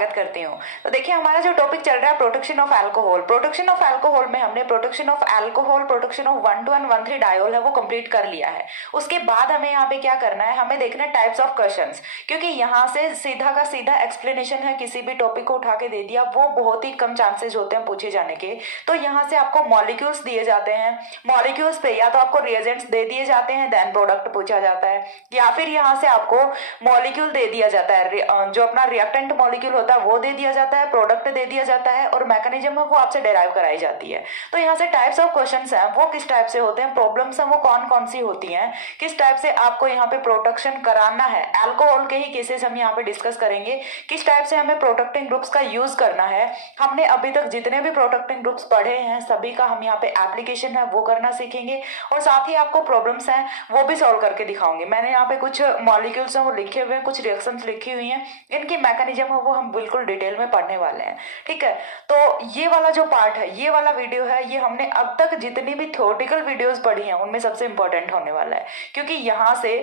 स्वागत करती हूँ। तो देखिए हमारा जो टॉपिक चल रहा है protection of alcohol. Protection of alcohol में हमने protection of alcohol, protection of 1,2,1,3 diol है वो कंप्लीट कर लिया है। उसके बाद हमें यहाँ पे क्या करना है, हमें देखना है टाइप्स ऑफ क्वेश्चंस, क्योंकि यहाँ से सीधा का सीधा एक्सप्लेनेशन है, किसी भी टॉपिक को उठा के दे दिया वो बहुत ही कम चांसेस होते हैं पूछे जाने के। तो यहाँ से आपको मॉलिक्यूल्स दिए जाते हैं, मॉलिक्यूल्स पे या तो आपको रिएजेंट्स दे दिए जाते हैं, देन प्रोडक्ट पूछा जाता है, या फिर यहाँ से आपको मॉलिक्यूल दे दिया जाता है, जो अपना रिएक्टेंट मॉलिक्यूल होता है वो दे दिया जाता है, प्रोडक्ट दे दिया जाता है, और मैकेनिज्म है वो आपसे डेराइव कराई जाती है। तो यहाँ से टाइप्स ऑफ क्वेश्चंस हैं वो किस टाइप से होते हैं, प्रॉब्लम्स हैं वो कौन कौन सी होती हैं, किस टाइप से आपको यहाँ पे प्रोटेक्शन कराना है। अल्कोहल के ही केसेस हम यहाँ पे डिस्कस करेंगे, किस टाइप से हमें प्रोटेक्टिंग ग्रुप्स का यूज करना है। हमने अभी तक जितने भी प्रोटेक्टिंग ग्रुप्स पढ़े हैं सभी का हम यहाँ पे एप्लीकेशन है वो करना सीखेंगे, और साथ ही आपको प्रॉब्लम्स हैं वो भी सॉल्व करके दिखाऊंगे। मैंने यहाँ पे कुछ मॉलिक्यूल्स हैं वो लिखे हुए हैं, कुछ रिएक्शंस लिखी हुई हैं, इनकी मैकेनिज्म है वो हम बिल्कुल डिटेल में पढ़ने वाले हैं। ठीक है, तो ये वाला जो पार्ट है, ये वाला वीडियो है, ये हमने अब तक जितनी भी थ्योरेटिकल वीडियोस पढ़ी हैं उनमें सबसे इंपॉर्टेंट होने वाला है, क्योंकि यहाँ से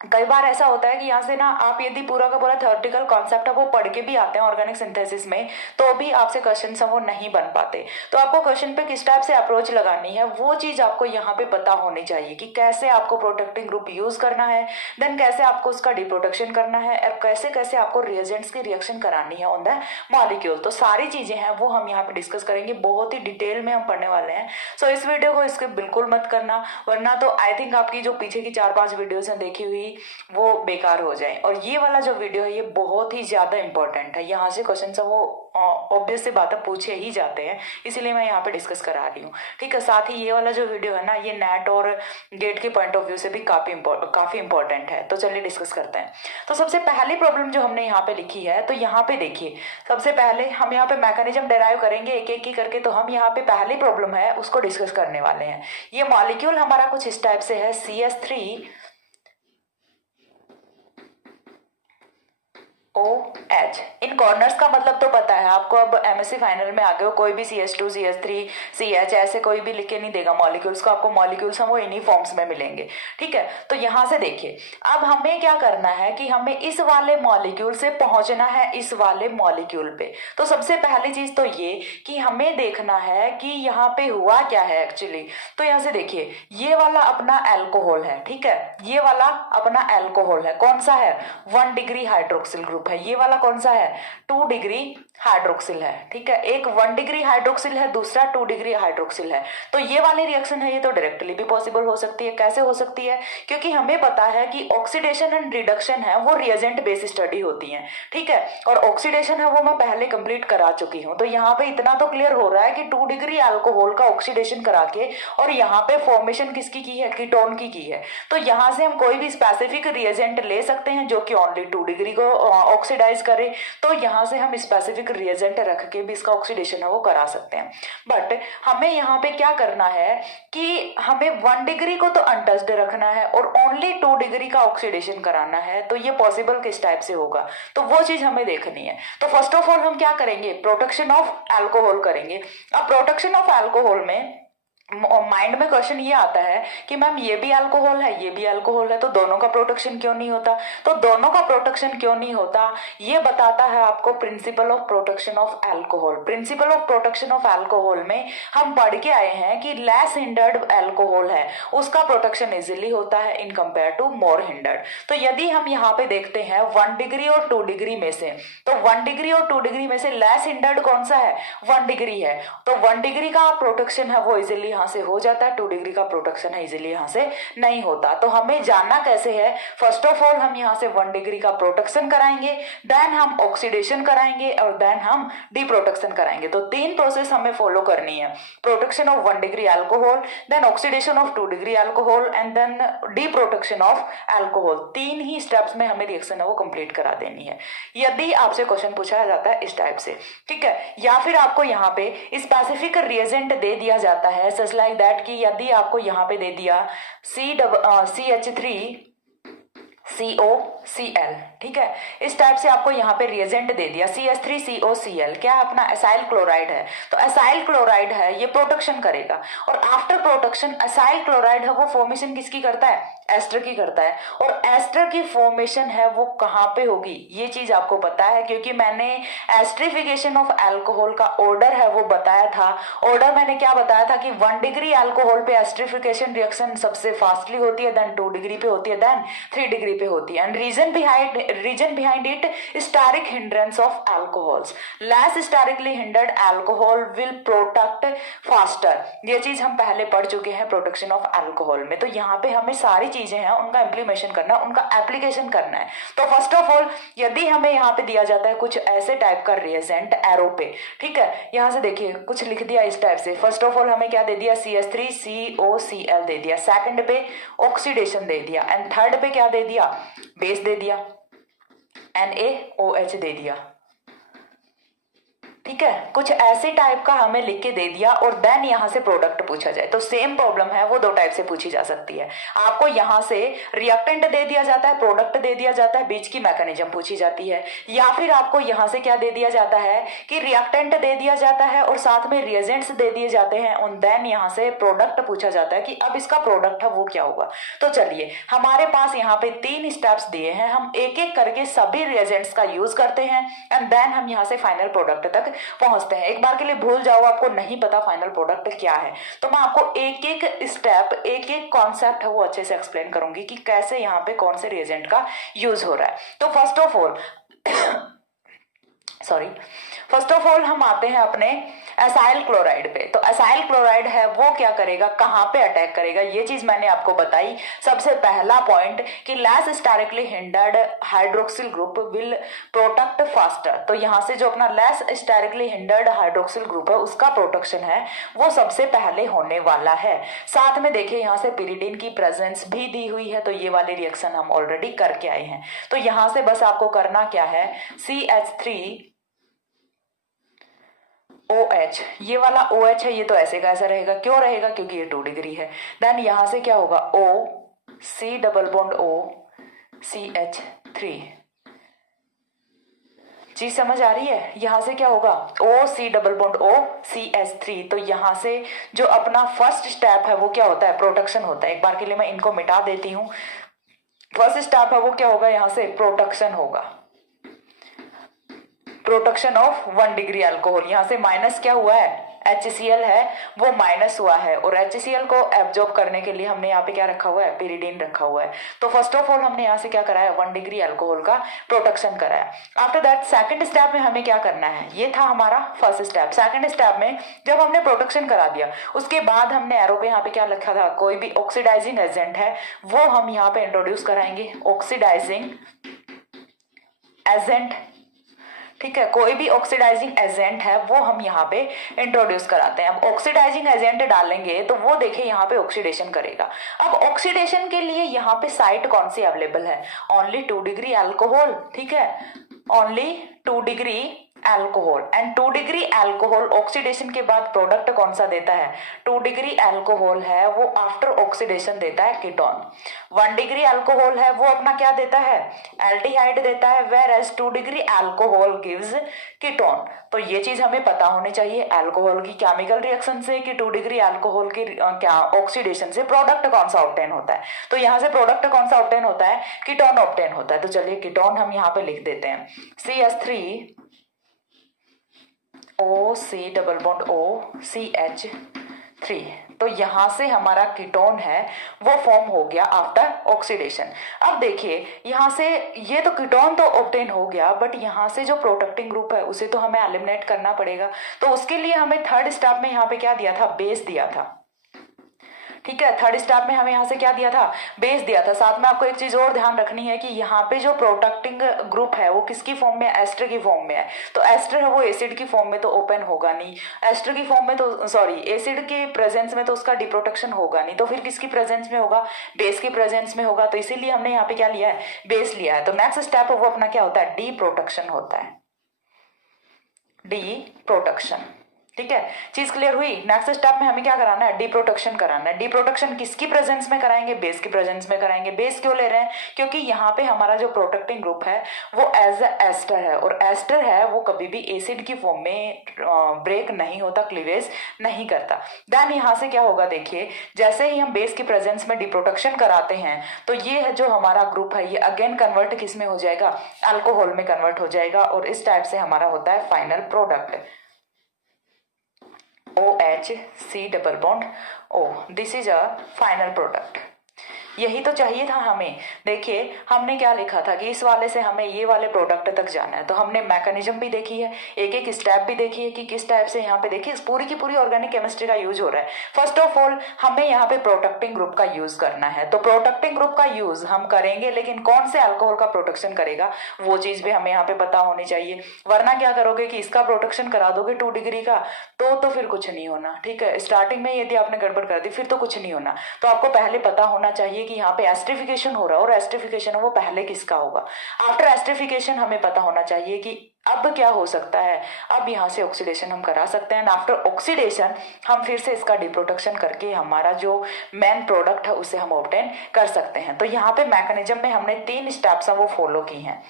कई बार ऐसा होता है कि यहाँ से ना आप यदि पूरा का पूरा थ्योरेटिकल कॉन्सेप्ट है वो पढ़ के भी आते हैं ऑर्गेनिक सिंथेसिस में, तो भी आपसे क्वेश्चन है वो नहीं बन पाते। तो आपको क्वेश्चन पे किस टाइप से अप्रोच लगानी है वो चीज आपको यहाँ पे पता होनी चाहिए, कि कैसे आपको प्रोटेक्टिंग ग्रुप यूज करना है, देन कैसे आपको उसका डिप्रोटेक्शन करना है, और कैसे कैसे आपको रिएजेंट्स की रिएक्शन करानी है ऑन द मॉलिक्यूल। तो सारी चीजें हैं वो हम यहाँ पे डिस्कस करेंगे, बहुत ही डिटेल में हम पढ़ने वाले हैं। सो इस वीडियो को इसके बिल्कुल मत करना, वरना तो आई थिंक आपकी जो पीछे की 4-5 वीडियोस हैं देखी हुई वो बेकार हो जाए। और ये वाला जो वीडियो है ये बहुत ही ज्यादा इंपॉर्टेंट है, यहाँ से क्वेश्चन है वो ऑब्वियस से बातें पूछे ही जाते हैं, इसीलिए मैं यहाँ पे डिस्कस करा रही हूँ। ठीक है, साथ ही ये वाला जो वीडियो है ना ये नेट और गेट के पॉइंट ऑफ व्यू से भी काफी इंपॉर्टेंट है। तो चलिए डिस्कस करते हैं। तो सबसे पहली प्रॉब्लम जो हमने यहाँ पे लिखी है, तो यहाँ पे देखिए सबसे पहले हम यहाँ पे मैकेनिज्म डेराइव करेंगे एक एक की करके। तो हम यहाँ पे पहली प्रॉब्लम है उसको डिस्कस करने वाले हैं। ये मॉलिक्यूल हमारा कुछ इस टाइप से है, CH3OH। इन कॉर्नर्स का मतलब तो पता है आपको, अब एमएससी फाइनल में आ गए हो, कोई भी CH2 CH3 CH ऐसे कोई भी लिख के नहीं देगा मॉलिक्यूल्स को, आपको मॉलिक्यूल्स हैं वो इन्हीं फॉर्म्स में मिलेंगे। ठीक है, तो यहाँ से देखिए अब हमें क्या करना है कि हमें इस वाले मॉलिक्यूल से पहुंचना है इस वाले मॉलिक्यूल पे। तो सबसे पहली चीज तो ये कि हमें देखना है कि यहाँ पे हुआ क्या है एक्चुअली। तो यहाँ से देखिए ये वाला अपना अल्कोहल है, ठीक है, ये वाला अपना अल्कोहल है, कौन सा है 1 डिग्री हाइड्रोक्सिल ग्रुप है। ये वाला कौन सा है 2 डिग्री हाइड्रोक्सिल है। ठीक है, एक 1 डिग्री हाइड्रोक्सिल है, दूसरा 2 डिग्री हाइड्रोक्सिल है। तो ये वाली रिएक्शन है ये तो डायरेक्टली भी पॉसिबल हो सकती है। कैसे हो सकती है, क्योंकि हमें पता है कि ऑक्सीडेशन एंड रिडक्शन है वो रिएजेंट बेस्ड स्टडी होती है। ठीक है, और ऑक्सीडेशन है वो मैं पहले कंप्लीट करा चुकी हूँ। तो यहाँ पे इतना तो क्लियर हो रहा है कि 2 डिग्री अल्कोहल का ऑक्सीडेशन करा के और यहाँ पे फॉर्मेशन किसकी की है, कीटोन की है। तो यहाँ से हम कोई भी स्पेसिफिक रिएजेंट ले सकते हैं जो कि ओनली 2 डिग्री को ऑक्सीडाइज करे। तो यहाँ से हम स्पेसिफिक रिएजेंट रख के भी इसका ऑक्सीडेशन है वो करा सकते हैं। बट हमें यहाँ पे क्या करना है कि हमें 1 डिग्री को तो अनटच्ड रखना है और ओनली 2 डिग्री का ऑक्सीडेशन कराना है। तो ये पॉसिबल किस टाइप से होगा, तो वो चीज हमें देखनी है। तो फर्स्ट ऑफ ऑल हम क्या करेंगे, प्रोटेक्शन ऑफ अल्कोहल करेंगे। अब प्रोटेक्शन ऑफ अल्कोहल में माइंड में क्वेश्चन ये आता है कि मैम ये भी अल्कोहल है ये भी अल्कोहल है, तो दोनों का प्रोटेक्शन क्यों नहीं होता। तो दोनों का प्रोटेक्शन क्यों नहीं होता ये बताता है आपको principle of protection of alcohol. Principle of protection of alcohol में हम पढ़ के आए हैं कि लेस हिंडर्ड अल्कोहल है उसका प्रोटेक्शन इजिली होता है in compare to more hindered. तो यदि हम यहाँ पे देखते हैं 1 डिग्री और 2 डिग्री में से, तो 1 डिग्री और 2 डिग्री में से लेस हिंडर्ड कौन सा है 1 डिग्री है। तो 1 डिग्री का प्रोटेक्शन है वो इजिली यहाँ से हो जाता है, 2 डिग्री का प्रोटेक्शन है इजीली यहाँ से नहीं होता। तो हमें जानना कैसे है, फर्स्ट ऑफ ऑल हम यहाँ से 1 डिग्री का प्रोटेक्शन कराएंगे, देन हम ऑक्सीडेशन कराएंगे और देन हम डिप्रोटेक्शन कराएंगे। तो 3 प्रोसेस हमें फॉलो करनी है, protection of 1 degree alcohol, then oxidation of 2 degree alcohol and then deprotection of alcohol. 3 ही स्टेप्स में हमें रिएक्शन है वो कंप्लीट करा देनी है, यदि आपसे क्वेश्चन पूछा जाता है इस टाइप से। ठीक है, या फिर आपको यहाँ पे स्पेसिफिक रिएजेंट दे दिया जाता है सच लाइक दैट कि यदि आपको यहाँ पे दे दिया CH3COCl, ठीक है, इस टाइप से आपको यहाँ पे रिएजेंट दे दिया CH3COCl, क्या अपना एसाइल क्लोराइड है। तो एसाइल क्लोराइड है ये प्रोटेक्शन करेगा, और आफ्टर प्रोटेक्शन एसाइल क्लोराइड है वो फॉर्मेशन किसकी करता है एस्टर की करता है। और एस्टर की फॉर्मेशन है वो कहाँ पे होगी, ये चीज आपको पता है, क्योंकि मैंने एस्ट्रिफिकेशन ऑफ अल्कोहल का ऑर्डर है वो बताया था। ऑर्डर मैंने क्या बताया था कि 1 डिग्री अल्कोहल पे एस्ट्रिफिकेशन रिएक्शन सबसे फास्टली होती है, देन 2 डिग्री पे होती है, देन 3 डिग्री पे होती है। And reason behind it steric hindrance of alcohols, less sterically hindered alcohol will protect faster. ये चीज हम पहले पढ़ चुके हैं प्रोटेक्शन ऑफ अल्कोहल में। तो यहाँ पे हमें सारी चीजें हैं उनका इम्प्लीमेशन करना है, उनका एप्लीकेशन करना है। तो फर्स्ट ऑफ ऑल यदि हमें यहाँ पे दिया जाता है कुछ ऐसे टाइप का रिएजेंट एरो पे, ठीक है, यहाँ से देखिए कुछ लिख दिया इस टाइप से। फर्स्ट ऑफ ऑल हमें क्या दे दिया, CH3COCl दे दिया, सेकंड पे ऑक्सीडेशन दे दिया, एंड थर्ड पे क्या दे दिया, बेस दे दिया, NaOH दे दिया। ठीक है, कुछ ऐसे टाइप का हमें लिख के दे दिया और देन यहाँ से प्रोडक्ट पूछा जाए। तो सेम प्रॉब्लम है वो दो टाइप से पूछी जा सकती है। आपको यहाँ से रिएक्टेंट दे दिया जाता है, प्रोडक्ट दे दिया जाता है, बीच की मैकेनिज्म पूछी जाती है, या फिर आपको यहाँ से क्या दे दिया जाता है कि रिएक्टेंट दे दिया जाता है और साथ में रिएजेंट्स दे दिए जाते हैं और देन यहाँ से प्रोडक्ट पूछा जाता है कि अब इसका प्रोडक्ट है वो क्या होगा। तो चलिए हमारे पास यहाँ पे 3 स्टेप्स दिए हैं, हम एक एक करके सभी रिएजेंट्स का यूज करते हैं एंड देन हम यहाँ से फाइनल प्रोडक्ट तक पहुंचते हैं। एक बार के लिए भूल जाओ आपको नहीं पता फाइनल प्रोडक्ट क्या है, तो मैं आपको एक एक स्टेप, एक एक कॉन्सेप्ट है वो अच्छे से एक्सप्लेन करूंगी कि कैसे यहाँ पे कौन से रिएजेंट का यूज हो रहा है। तो फर्स्ट ऑफ ऑल हम आते हैं अपने एसाइल क्लोराइड पे। तो एसाइल क्लोराइड है वो क्या करेगा, कहां पे अटैक करेगा, ये चीज मैंने आपको बताई। सबसे पहला पॉइंट कि less sterically hindered hydroxyl group will protect faster. तो यहां से जो अपना less sterically hindered hydroxyl group है उसका प्रोटेक्शन है वो सबसे पहले होने वाला है। साथ में देखिए यहाँ से पिरिडीन की प्रेजेंस भी दी हुई है, तो ये वाली रिएक्शन हम ऑलरेडी करके आए हैं। तो यहां से बस आपको करना क्या है, CH3OH, ये वाला OH है, ये तो ऐसे का ऐसा रहेगा, क्यों रहेगा, क्योंकि ये 2 डिग्री है। देन यहां से क्या होगा, C double bond O CH3, चीज समझ आ रही है। यहां से क्या होगा, C double bond O CH3। तो यहां से जो अपना फर्स्ट स्टेप है वो क्या होता है, प्रोटेक्शन होता है। एक बार के लिए मैं इनको मिटा देती हूं। फर्स्ट स्टेप है वो क्या होगा, यहां से प्रोटेक्शन होगा, प्रोटेक्शन ऑफ 1 डिग्री अल्कोहल। यहां से माइनस क्या हुआ है, HCl है वो माइनस हुआ है, और HCl को एब्जॉर्ब करने के लिए हमने यहाँ पे क्या रखा हुआ है, पिरिडीन रखा हुआ है। तो फर्स्ट ऑफ ऑल हमने यहाँ से क्या कराया, 1 डिग्री अल्कोहल का प्रोटेक्शन कराया। आफ्टर दैट सेकंड स्टेप में हमें क्या करना है, ये था हमारा फर्स्ट स्टेप। सेकंड स्टेप में जब हमने प्रोटेक्शन करा दिया उसके बाद हमने एरो पे यहाँ पे क्या लिखा था, कोई भी ऑक्सीडाइजिंग एजेंट है वो हम यहाँ पे इंट्रोड्यूस कराएंगे, ऑक्सीडाइजिंग एजेंट। ठीक है, कोई भी ऑक्सीडाइजिंग एजेंट है वो हम यहाँ पे इंट्रोड्यूस कराते हैं। अब ऑक्सीडाइजिंग एजेंट डालेंगे तो वो देखिए यहाँ पे ऑक्सीडेशन करेगा। अब ऑक्सीडेशन के लिए यहाँ पे साइट कौन सी अवेलेबल है, ओनली 2 डिग्री अल्कोहल। ठीक है, only 2 degree alcohol, and 2 degree alcohol oxidation के बाद प्रोडक्ट कौन सा देता है, 2 डिग्री अल्कोहल है वो आफ्टर ऑक्सीडेशन देता है कीटोन। 1 डिग्री अल्कोहल है वो अपना क्या देता है, एल्डिहाइड देता है, whereas 2 degree alcohol gives ketone. तो ये चीज हमें पता होनी चाहिए अल्कोहल की केमिकल रिएक्शन से कि 2 डिग्री अल्कोहल की क्या ऑक्सीडेशन से प्रोडक्ट कौन सा ऑब्टेन होता है। तो यहाँ से प्रोडक्ट कौन सा ऑब्टेन होता है, कीटोन ऑब्टेन होता है। तो चलिए कीटोन हम यहाँ पे लिख देते हैं, CH3O C double bond O CH3। तो यहां से हमारा कीटोन है वो फॉर्म हो गया आफ्टर ऑक्सीडेशन। अब देखिए यहां से ये तो कीटोन तो ऑब्टेन हो गया, बट यहां से जो प्रोटेक्टिंग ग्रुप है उसे तो हमें एलिमिनेट करना पड़ेगा। तो उसके लिए हमें थर्ड स्टेप में यहाँ पे क्या दिया था, बेस दिया था। ठीक है, थर्ड स्टेप में हमें यहाँ से क्या दिया था, बेस दिया था। साथ में आपको एक चीज और ध्यान रखनी है कि यहाँ पे जो प्रोटेक्टिंग ग्रुप है वो किसकी फॉर्म में है, एस्टर की फॉर्म में है। तो एस्टर है वो एसिड की फॉर्म में तो ओपन होगा नहीं, एस्टर की फॉर्म में तो एसिड के प्रेजेंस में तो उसका डिप्रोटेक्शन होगा नहीं, तो फिर किसकी प्रेजेंस में होगा, बेस की प्रेजेंस में होगा। तो इसीलिए हमने यहाँ पे क्या लिया है, बेस लिया है। तो नेक्स्ट स्टेप वो अपना क्या होता है, डी प्रोटेक्शन होता है, डी प्रोटेक्शन। ठीक है, चीज क्लियर हुई। नेक्स्ट स्टेप में हमें क्या कराना है, डिप्रोटेक्शन कराना है। डिप्रोटेक्शन किसकी प्रेजेंस में कराएंगे, बेस की प्रेजेंस में कराएंगे। बेस क्यों ले रहे हैं, क्योंकि यहाँ पे हमारा जो प्रोटेक्टिंग ग्रुप है वो एज अ एस्टर है, और एस्टर है वो कभी भी एसिड की फॉर्म में ब्रेक नहीं होता, क्लीवेज नहीं करता। देन यहाँ से क्या होगा, देखिए जैसे ही हम बेस की प्रेजेंस में डिप्रोटेक्शन कराते हैं तो ये जो हमारा ग्रुप है ये अगेन कन्वर्ट किस में हो जाएगा, अल्कोहल में कन्वर्ट हो जाएगा, और इस टाइप से हमारा होता है final product OH double bond O। This is a final product. यही तो चाहिए था हमें। देखिए हमने क्या लिखा था कि इस वाले से हमें ये वाले प्रोडक्ट तक जाना है, तो हमने मैकेनिज्म भी देखी है, एक एक स्टेप भी देखी है कि किस टाइप से यहाँ पे देखिए पूरी की पूरी ऑर्गेनिक केमिस्ट्री का यूज हो रहा है। फर्स्ट ऑफ ऑल हमें यहाँ पे प्रोटेक्टिंग ग्रुप का यूज करना है, तो प्रोटेक्टिंग ग्रुप का यूज हम करेंगे, लेकिन कौन से अल्कोहल का प्रोटेक्शन करेगा वो चीज भी हमें यहाँ पे पता होनी चाहिए। वरना क्या करोगे कि इसका प्रोटेक्शन करा दोगे 2 डिग्री का तो फिर कुछ नहीं होना। ठीक है, स्टार्टिंग में यदि आपने गड़बड़ कर दी फिर तो कुछ नहीं होना। तो आपको पहले पता होना चाहिए कि यहाँ पे एस्ट्रिफिकेशन हो रहा है, और एस्ट्रिफिकेशन वो पहले किसका होगा। आफ्टर एस्ट्रिफिकेशन हमें पता होना चाहिए कि अब क्या हो सकता है, अब यहाँ से ऑक्सीडेशन हम करा सकते हैं। आफ्टर ऑक्सीडेशन हम फिर से इसका डिप्रोटेक्शन करके हमारा जो मेन प्रोडक्ट है उसे हम ऑब्टेन कर सकते हैं। तो यहाँ पे मैकेनिज्म में हमने 3 स्टेप्स वो फॉलो की हैं।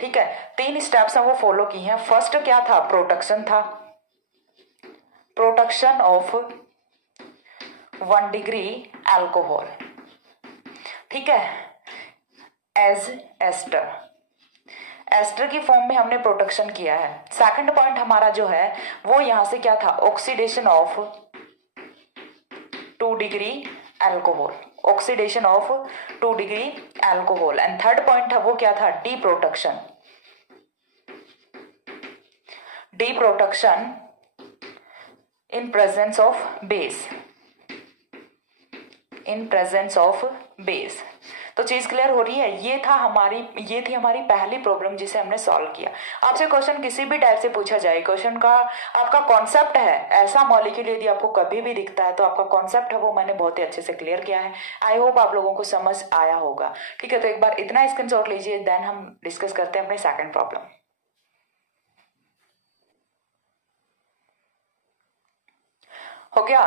ठीक है, 3 स्टेप्स वो फॉलो की हैं। फर्स्ट क्या था, प्रोटेक्शन था, प्रोटेक्शन ऑफ 1 डिग्री अल्कोहल, ठीक है, एज एस्टर। एस्टर की फॉर्म में हमने प्रोटेक्शन किया है। सेकंड पॉइंट हमारा जो है वो यहां से क्या था, oxidation of 2 degree alcohol, oxidation of 2 degree alcohol. And third point है वो क्या था, D protection, D protection in presence of base, in presence of base. तो चीज क्लियर हो रही है। ये थी हमारी पहली प्रॉब्लम जिसे हमने सॉल्व किया। आपसे क्वेश्चन किसी भी टाइप से पूछा जाए, क्वेश्चन का आपका कॉन्सेप्ट है, ऐसा मॉलिक्यूल यदि आपको कभी भी दिखता है तो आपका कॉन्सेप्ट है वो मैंने बहुत ही अच्छे से क्लियर किया है। आई होप आप लोगों को समझ आया होगा। ठीक है, तो एक बार इतना स्क्रीनशॉट लीजिए, देन हम डिस्कस करते हैं अपने सेकंड प्रॉब्लम। हो गया,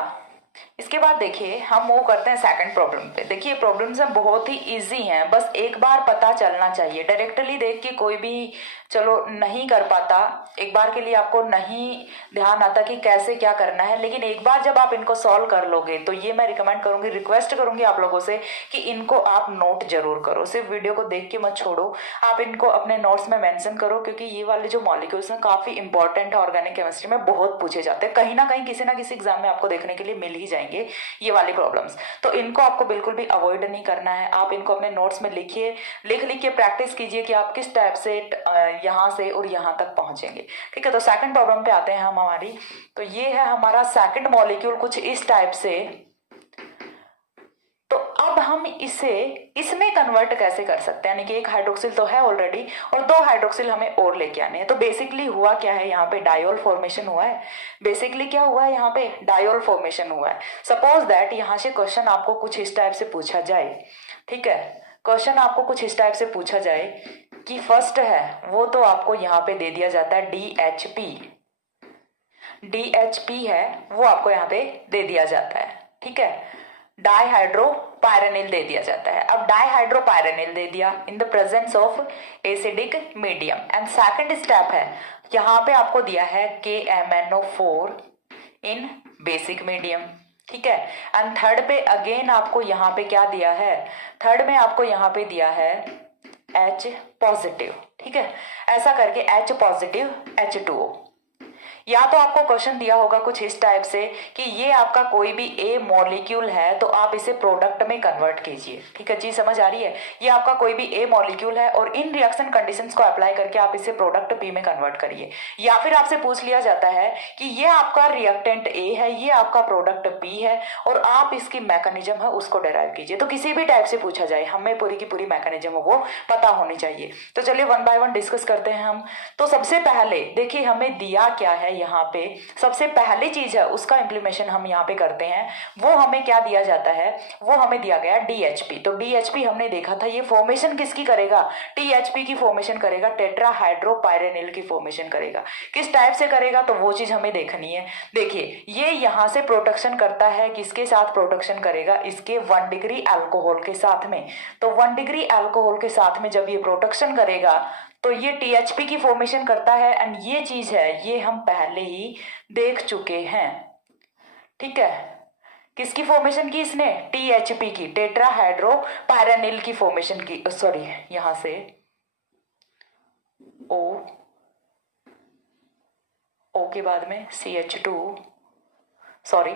इसके बाद देखिए हम मूव करते हैं सेकंड प्रॉब्लम पे। देखिए प्रॉब्लम्स हैं बहुत ही इजी हैं, बस एक बार पता चलना चाहिए। डायरेक्टली देख के कोई भी चलो नहीं कर पाता, एक बार के लिए आपको नहीं ध्यान आता कि कैसे क्या करना है, लेकिन एक बार जब आप इनको सॉल्व कर लोगे तो ये मैं रिकमेंड करूंगी, रिक्वेस्ट करूंगी आप लोगों से कि इनको आप नोट जरूर करो। सिर्फ वीडियो को देख के मत छोड़ो, आप इनको अपने नोट्स में मेंशन करो, क्योंकि ये वाले जो मॉलिक्यूल्स हैं काफी इंपॉर्टेंट है, ऑर्गेनिक केमिस्ट्री में बहुत पूछे जाते हैं, कहीं ना कहीं किसी ना किसी एग्जाम में आपको देखने के लिए मिल ही जाएंगे ये वाली प्रॉब्लम्स। तो इनको आपको बिल्कुल भी अवॉइड नहीं करना है, आप इनको अपने नोट्स में लिखिए, लिख के प्रैक्टिस कीजिए कि आप किस टाइप से यहाँ से और यहाँ तक पहुंचेंगे। ठीक है, तो सेकंड प्रॉब्लम पे आते हैं हम हमारी। तो ये है हमारा सेकंड मॉलिक्यूल कुछ इस टाइप से। तो अब हम इसे इसमें कन्वर्ट कैसे कर सकते हैं, यानी कि एक हाइड्रोक्सिल तो है ऑलरेडी और 2 हाइड्रोक्सिल हमें और लेके आने हैं। तो बेसिकली हुआ क्या है, यहाँ पे डायोल फॉर्मेशन हुआ है। बेसिकली क्या हुआ है, यहाँ पे डायोल फॉर्मेशन हुआ है। सपोज दैट यहाँ से क्वेश्चन आपको कुछ इस टाइप से पूछा जाए, ठीक है, क्वेश्चन आपको कुछ इस टाइप से पूछा जाए कि फर्स्ट है वो तो आपको यहाँ पे दे दिया जाता है DHP है वो आपको यहाँ पे दे दिया जाता है। ठीक है, डाइहाइड्रोपायरेनिल दे दिया जाता है। अब डाइहाइड्रोपायरेनिल दे दिया in the presence of acidic medium. And second step है यहाँ पे आपको दिया है KMnO4 इन बेसिक मीडियम। ठीक है, एंड थर्ड पे अगेन आपको यहाँ पे क्या दिया है, थर्ड में आपको यहाँ पे दिया है H पॉजिटिव। ठीक है, ऐसा करके H पॉजिटिव H2O। या तो आपको क्वेश्चन दिया होगा कुछ इस टाइप से कि ये आपका कोई भी ए मॉलिक्यूल है तो आप इसे प्रोडक्ट में कन्वर्ट कीजिए। ठीक है, चीज समझ आ रही है। ये आपका कोई भी ए मॉलिक्यूल है और इन रिएक्शन कंडीशंस को अप्लाई करके आप इसे प्रोडक्ट पी में कन्वर्ट करिए। या फिर आपसे पूछ लिया जाता है कि ये आपका रिएक्टेंट ए है, ये आपका प्रोडक्ट पी है और आप इसकी मैकेनिज्म है उसको डेराइव कीजिए। तो किसी भी टाइप से पूछा जाए हमें पूरी की पूरी मैकेनिज्म वो पता होनी चाहिए। तो चलिए 1 बाय 1 डिस्कस करते हैं हम। तो सबसे पहले देखिए हमें दिया क्या है, यहाँ पे सबसे पहली चीज है उसका इम्प्लीमेशन हम यहाँ पे करते हैं। वो हमें क्या दिया जाता है, वो हमें दिया गया DHP। तो DHP हमने देखा था ये फॉर्मेशन किसकी करेगा, THP की फॉर्मेशन करेगा, टेट्राहाइड्रोपायरेनिल की फॉर्मेशन करेगा। किस टाइप से करेगा तो वो चीज हमें देखनी है। देखिए ये यहाँ से प्रोटेक्शन करता है, किसके साथ प्रोटेक्शन करेगा, इसके 1 डिग्री अल्कोहल के साथ में। तो 1 डिग्री अल्कोहल के साथ में जब ये प्रोटेक्शन करेगा तो ये THP की फॉर्मेशन करता है। एंड ये चीज है ये हम पहले ही देख चुके हैं, ठीक है। किसकी फॉर्मेशन की इसने, THP की, टेट्राहाइड्रोपायरेनिल की फॉर्मेशन की। सॉरी यहां से O के बाद में CH2, सॉरी,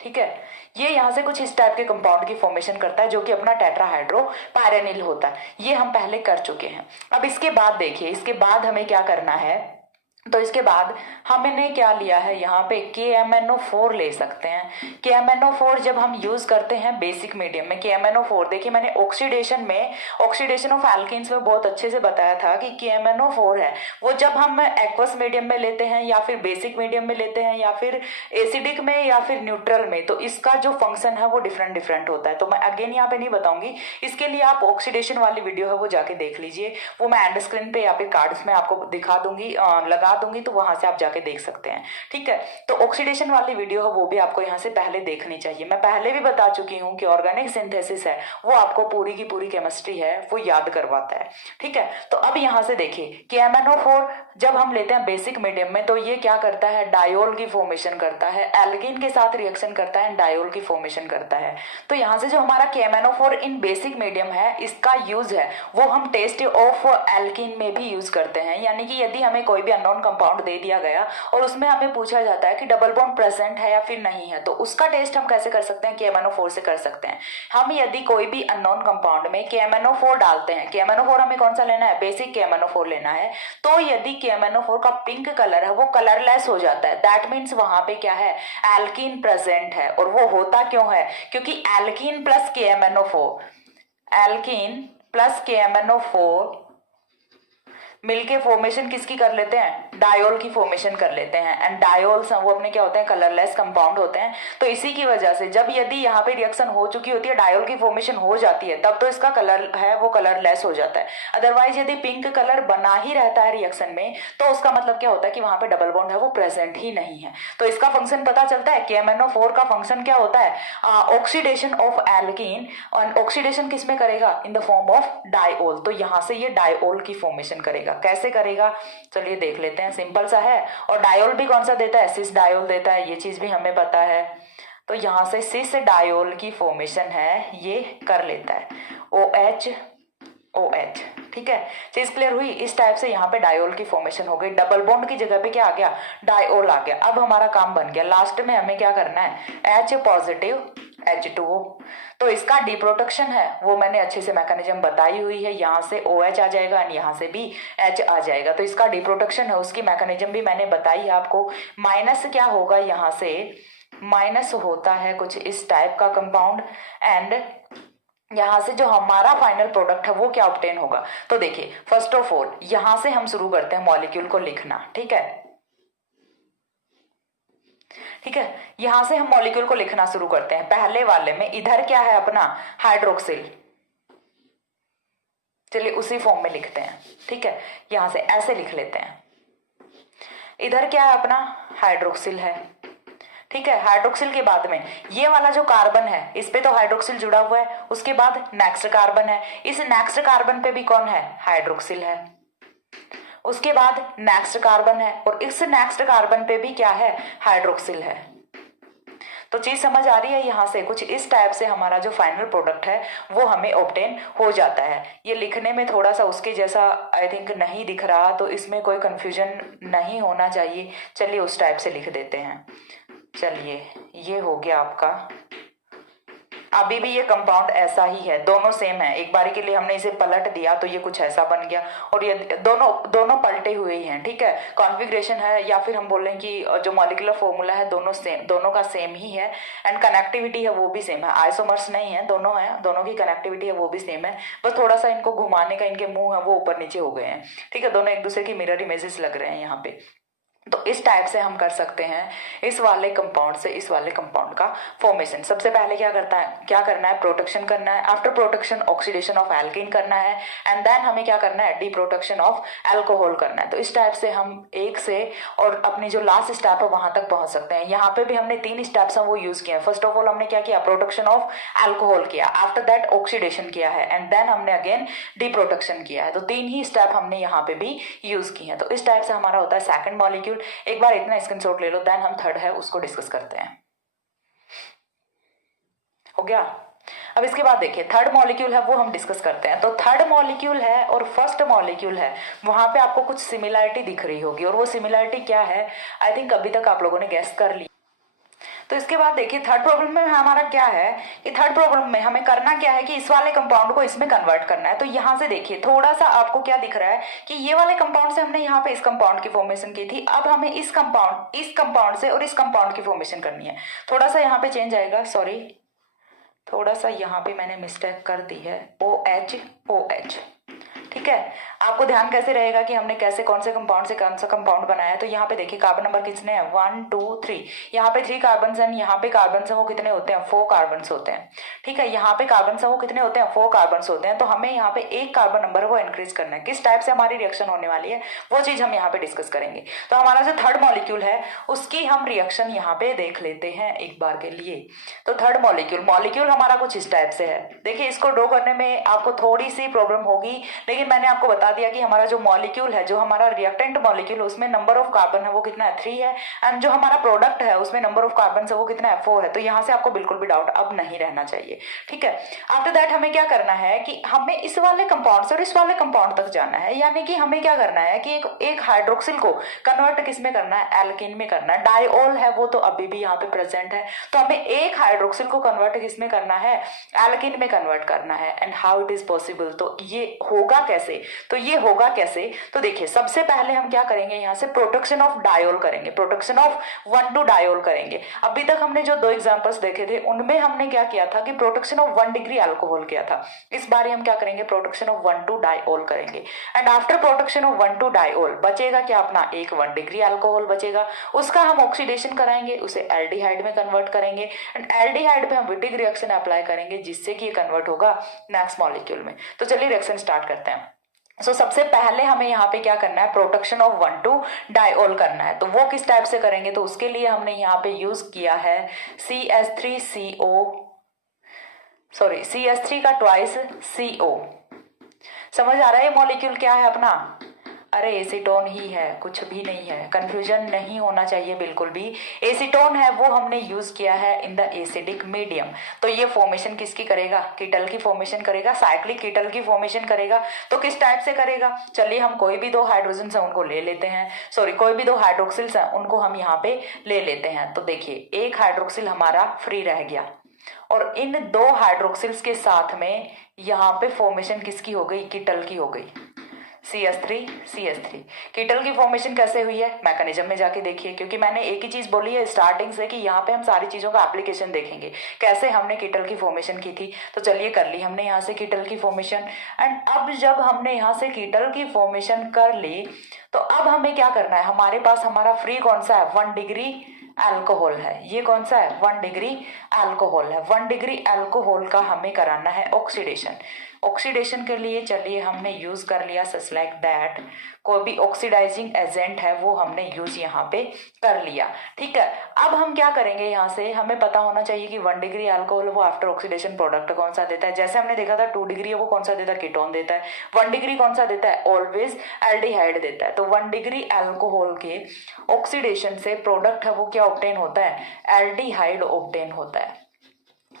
ठीक है। ये यहां से कुछ इस टाइप के कंपाउंड की फॉर्मेशन करता है जो कि अपना टेट्राहाइड्रोपायरेनिल होता है। ये हम पहले कर चुके हैं। अब इसके बाद देखिए, इसके बाद हमें क्या करना है, तो इसके बाद हमने क्या लिया है यहाँ पे KMNO4 ले सकते हैं। KMNO4 जब हम यूज करते हैं बेसिक मीडियम में, KMNO4 देखिए मैंने ऑक्सीडेशन ऑफ एल्कीन्स में बहुत अच्छे से बताया था कि KMNO4 है वो जब हम एक्वस मीडियम में लेते हैं या फिर बेसिक मीडियम में लेते हैं या फिर एसिडिक में या फिर न्यूट्रल में, तो इसका जो फंक्शन है वो डिफरेंट होता है। तो मैं अगेन यहाँ पे नहीं बताऊंगी, इसके लिए आप ऑक्सीडेशन वाली वीडियो है वो जाके देख लीजिए, वो मैं एंड स्क्रीन पे या फिर कार्ड्स में आपको दिखा दूंगी, लगा दूंगी, तो वहां से आप जाके देख सकते हैं, ठीक है। तो ऑक्सीडेशन वाली वीडियो है वो भी आपको यहाँ से पहले देखनी चाहिए। मैं पहले भी बता चुकी हूँ कि ऑर्गेनिक सिंथेसिस है वो आपको पूरी की पूरी केमिस्ट्री है वो याद करवाता है, ठीक है। तो अब यहाँ से देखिए KMNO4 जब हम लेते हैं बेसिक मीडियम में तो ये क्या करता है, डायोल की फॉर्मेशन करता है, एल्कीन के साथ रिएक्शन करता है, डायोल की फॉर्मेशन करता है। तो यहाँ से जो हमारा KMNO4 इन बेसिक मीडियम है इसका यूज है वो हम टेस्ट ऑफ एल्कीन में भी यूज करते हैं। यानी कि यदि हमें कोई भी अननोन कंपाउंड दे दिया गया और उसमें हमें पूछा जाता है कि डबल बॉन्ड प्रेजेंट है या फिर नहीं है, तो उसका टेस्ट हम कैसे कर सकते हैं, KMNO4 से कर सकते हैं। हम यदि कोई भी अननोन कंपाउंड में KMNO4 डालते हैं, KMNO4 हमें कौन सा लेना है, बेसिक KMNO4 लेना है, तो यदि KMNO4 का पिंक कलर है वो कलरलेस हो जाता है, दैट मीन्स वहां पे क्या है, एल्कीन प्रेजेंट है। और वो होता क्यों है, क्योंकि एल्कीन प्लस KMNO4 मिलके फॉर्मेशन किसकी कर लेते हैं, डायोल की फॉर्मेशन कर लेते हैं। एंड डायोल्स वो अपने क्या होते हैं, कलरलेस कंपाउंड होते हैं। तो इसी की वजह से जब यदि यहाँ पे रिएक्शन हो चुकी होती है, डायोल की फॉर्मेशन हो जाती है, तब तो इसका कलर है वो कलरलेस हो जाता है। अदरवाइज यदि पिंक कलर बना ही रहता है रिएक्शन में तो उसका मतलब क्या होता है कि वहां पे डबल बॉन्ड है वो प्रेजेंट ही नहीं है। तो इसका फंक्शन पता चलता है, KMNO4 का फंक्शन क्या होता है, ऑक्सीडेशन ऑफ एल्कीन। और ऑक्सीडेशन किस में करेगा, in the form of diol. तो यहाँ से ये डायोल की फॉर्मेशन करेगा। कैसे करेगा चलिए देख लेते हैं, सिंपल सा है। और डायोल भी कौन सा देता है, सिस डायोल देता है, ये चीज भी हमें पता है। तो यहां से सिस डायोल की फॉर्मेशन है ये कर लेता है OH, ठीक है। चीज क्लियर हुई। इस टाइप से यहाँ पे डायोल की फॉर्मेशन हो गई, डबल बॉन्ड की जगह पे क्या आ गया, डायोल आ गया। अब हमारा काम बन गया, लास्ट में हमें क्या करना है, H पॉजिटिव H2O। तो इसका डिप्रोटेक्शन है वो मैंने अच्छे से मैकेनिज्म बताई हुई है, यहाँ से OH आ जाएगा और यहाँ से भी H आ जाएगा। तो इसका डिप्रोटेक्शन है उसकी मैकेनिज्म भी मैंने बताई है आपको। माइनस क्या होगा, यहाँ से माइनस होता है कुछ इस टाइप का कंपाउंड, एंड यहां से जो हमारा फाइनल प्रोडक्ट है वो क्या ऑब्टेन होगा। तो देखिए फर्स्ट ऑफ ऑल यहां से हम शुरू करते हैं मॉलिक्यूल को लिखना, ठीक है। यहां से हम मॉलिक्यूल को लिखना शुरू करते हैं। पहले वाले में इधर क्या है अपना हाइड्रोक्सिल, चलिए उसी फॉर्म में लिखते हैं, ठीक है। यहां से ऐसे लिख लेते हैं, इधर क्या है अपना हाइड्रोक्सिल है, ठीक है। हाइड्रोक्सिल के बाद में ये वाला जो कार्बन है इस पे तो हाइड्रोक्सिल जुड़ा हुआ है, उसके बाद नेक्स्ट कार्बन है, इस नेक्स्ट कार्बन पे भी कौन है, हाइड्रोक्सिल है, उसके बाद नेक्स्ट कार्बन है और इस नेक्स्ट कार्बन पे भी क्या है, हाइड्रोक्सिल है। तो चीज समझ आ रही है, यहाँ से कुछ इस टाइप से हमारा जो फाइनल प्रोडक्ट है वो हमें ऑब्टेन हो जाता है। ये लिखने में थोड़ा सा उसके जैसा आई थिंक नहीं दिख रहा, तो इसमें कोई कंफ्यूजन नहीं होना चाहिए। चलिए उस टाइप से लिख देते हैं। चलिए ये हो गया आपका अभी भी ये कंपाउंड ऐसा ही है, दोनों सेम है। एक बारी के लिए हमने इसे पलट दिया तो ये कुछ ऐसा बन गया, और ये दोनों दोनों पलटे हुए ही हैं, ठीक है। कॉन्फ़िगरेशन है, या फिर हम बोल रहे हैं कि जो मॉलिक्यूलर फॉर्मूला है दोनों सेम, दोनों का सेम ही है, एंड कनेक्टिविटी है वो भी सेम है, आइसोमर्स नहीं है, दोनों है, दोनों की कनेक्टिविटी है वो भी सेम है, बस थोड़ा सा इनको घुमाने का, इनके मुंह है वो ऊपर नीचे हो गए हैं, ठीक है। दोनों एक दूसरे की मिरर इमेजेस लग रहे हैं यहाँ पे। तो इस टाइप से हम कर सकते हैं इस वाले कंपाउंड से इस वाले कंपाउंड का फॉर्मेशन। सबसे पहले क्या करना है, प्रोटेक्शन करना है। After protection oxidation of alkene करना है, एंड देन हमें क्या करना है, डी प्रोटेक्शन ऑफ एल्कोहल करना है। तो इस टाइप से हम एक से और अपनी जो लास्ट स्टेप है वहां तक पहुंच सकते हैं। यहाँ पे भी हमने 3 स्टेप्स हैं वो यूज किए हैं। फर्स्ट ऑफ ऑल हमने क्या किया, प्रोटेक्शन ऑफ एल्कोहल किया, आफ्टर दैट ऑक्सीडेशन किया है, एंड देन हमने अगेन डी प्रोटेक्शन किया है। तो 3 ही स्टेप हमने यहाँ पे भी यूज किए हैं। तो इस टाइप से हमारा होता है सेकंड मॉलिक्यूल। एक बार इतना स्क्रीनशॉट ले लो, देन हम थर्ड है उसको डिस्कस करते हैं। हो गया। अब इसके बाद देखिए थर्ड मॉलिक्यूल है वो हम डिस्कस करते हैं। तो थर्ड मॉलिक्यूल है और फर्स्ट मॉलिक्यूल है, वहां पे आपको कुछ सिमिलरिटी दिख रही होगी, और वो सिमिलरिटी क्या है, आई थिंक अभी तक आप लोगों ने गेस कर ली। तो इसके बाद देखिए थर्ड प्रॉब्लम में हमारा क्या है कि थर्ड प्रॉब्लम में हमें करना क्या है कि इस वाले कंपाउंड को इसमें कन्वर्ट करना है। तो यहां से देखिए थोड़ा सा आपको क्या दिख रहा है कि ये वाले कंपाउंड से हमने यहाँ पे इस कंपाउंड की फॉर्मेशन की थी, अब हमें इस कंपाउंड से और इस कंपाउंड की फॉर्मेशन करनी है। थोड़ा सा यहाँ पे चेंज आएगा, सॉरी थोड़ा सा यहाँ पे मैंने मिस्टेक कर दी है, OH OH, ठीक है। आपको ध्यान कैसे रहेगा कि हमने कैसे कौन से कंपाउंड से कौन सा कंपाउंड बनाया है। तो यहाँ पे देखिए कार्बन नंबर कितने हैं, 1 2 3, यहाँ पे 3 कार्बन हैं, यहाँ पे कार्बन है वो कितने होते हैं, 4 कार्बन होते हैं, ठीक है। यहाँ पे कार्बन है वो कितने होते हैं, 4 कार्बन होते हैं। तो हमें यहाँ पे एक कार्बन नंबर वो इंक्रीज करना है। किस टाइप से हमारी रिएक्शन होने वाली है वो चीज हम यहाँ पे डिस्कस करेंगे। तो हमारा जो थर्ड मॉलिक्यूल है उसकी हम रिएक्शन यहाँ पे देख लेते हैं एक बार के लिए। तो थर्ड मॉलिक्यूल हमारा कुछ इस टाइप से है। देखिए इसको ड्रॉ करने में आपको थोड़ी सी प्रॉब्लम होगी, लेकिन मैंने आपको बता दिया कि हमारा जो मॉलिक्यूल है, जो हमारा रिएक्टेंट मॉलिक्यूल है, उसमें नंबर ऑफ कार्बन है वो कितना है, 3 है, एंड जो हमारा प्रोडक्ट है उसमें नंबर ऑफ कार्बन है वो कितना है, 4 है। तो यहाँ से आपको बिल्कुल भी डाउट अब नहीं रहना चाहिए, ठीक है। आफ्टर दैट हमें क्या करना है कि हमें इस वाले कंपाउंड से और इस वाले कंपाउंड तक जाना है, यानी कि हमें क्या करना है कि एक हाइड्रोक्सिल को कन्वर्ट किस में करना है, एल्कीन में करना है। डाइऑल है वो तो अभी भी यहाँ पे प्रेजेंट है, तो हमें एक हाइड्रोक्सिल को कन्वर्ट किस में करना है, एल्कीन में कन्वर्ट करना है। And how it is possible, तो ये होगा कैसे, तो देखिए सबसे पहले हम क्या करेंगे, यहाँ से प्रोटेक्शन ऑफ डायोल करेंगे, प्रोटेक्शन ऑफ 1 2 डायोल करेंगे। अभी तक हमने जो 2 एग्जांपल्स देखे थे उनमें हमने क्या किया था कि प्रोटेक्शन ऑफ 1 डिग्री अल्कोहल किया था। इस बार हम क्या करेंगे, प्रोटेक्शन ऑफ 1 2 डायोल करेंगे। And after protection of 1 2 diol बचेगा क्या अपना, एक 1 डिग्री अल्कोहल बचेगा, उसका हम ऑक्सीडेशन कराएंगे, उसे एल्डिहाइड में कन्वर्ट करेंगे, एंड एल्डिहाइड पे हम विटिक रिएक्शन अप्लाई करेंगे जिससे कि ये कन्वर्ट होगा नेक्स्ट मॉलिक्यूल में। तो चलिए रिएक्शन स्टार्ट करते हैं। सबसे पहले हमें यहाँ पे क्या करना है, प्रोटेक्शन ऑफ 1 2 डायोल करना है। तो वो किस टाइप से करेंगे, तो उसके लिए हमने यहाँ पे यूज किया है CH3 का ट्वाइस CO। समझ आ रहा है ये मॉलिक्यूल क्या है अपना, अरे एसीटोन ही है, कुछ भी नहीं है, कंफ्यूजन नहीं होना चाहिए बिल्कुल भी। एसीटोन है वो हमने यूज किया है इन द एसिडिक मीडियम। तो ये फॉर्मेशन किसकी करेगा, कीटल की फॉर्मेशन करेगा, साइक्लिक कीटल की फॉर्मेशन करेगा। तो किस टाइप से करेगा, चलिए हम कोई भी 2 हाइड्रोजन है उनको ले लेते हैं, कोई भी 2 हाइड्रोक्सिल्स हैं उनको हम यहाँ पे ले लेते हैं। तो देखिए एक हाइड्रोक्सिल हमारा फ्री रह गया, और इन 2 हाइड्रोक्सिल्स के साथ में यहाँ पे फॉर्मेशन किसकी हो गई, कीटल की हो गई, CH3। कीटल की फॉर्मेशन कैसे हुई है, मैकेनिज्म में जाके देखिए, क्योंकि मैंने एक ही चीज बोली है स्टार्टिंग से कि यहाँ पे हम सारी चीजों का एप्लीकेशन देखेंगे, कैसे हमने कीटल की फॉर्मेशन की थी। तो चलिए कर ली हमने यहाँ से कीटल की फॉर्मेशन। एंड अब जब हमने यहाँ से कीटल की फॉर्मेशन कर ली, तो अब हमें क्या करना है, हमारे पास हमारा फ्री कौन सा है, 1 डिग्री अल्कोहल है। ये कौन सा है, 1 डिग्री अल्कोहल है। 1 डिग्री अल्कोहल का हमें कराना है ऑक्सीडेशन। ऑक्सीडेशन के लिए चलिए हमने यूज कर लिया सच लाइक दैट, कोई भी ऑक्सीडाइजिंग एजेंट है वो हमने यूज यहाँ पे कर लिया, ठीक है। अब हम क्या करेंगे, यहाँ से हमें पता होना चाहिए कि 1 डिग्री अल्कोहल वो आफ्टर ऑक्सीडेशन प्रोडक्ट कौन सा देता है। जैसे हमने देखा था 2 डिग्री है वो कौन सा देता है, कीटोन देता है। 1 डिग्री कौन सा देता है, ऑलवेज एल्डिहाइड देता है। तो 1 डिग्री अल्कोहल के ऑक्सीडेशन से प्रोडक्ट है वो क्या ऑब्टेन होता है, एल्डिहाइड ऑब्टेन होता है।